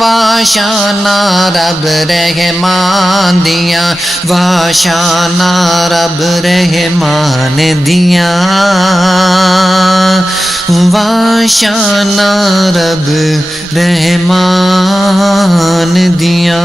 واشانہ رب رحمان دیاں واشانہ رب رحمان دیاں واشانہ رب رحمان دیاں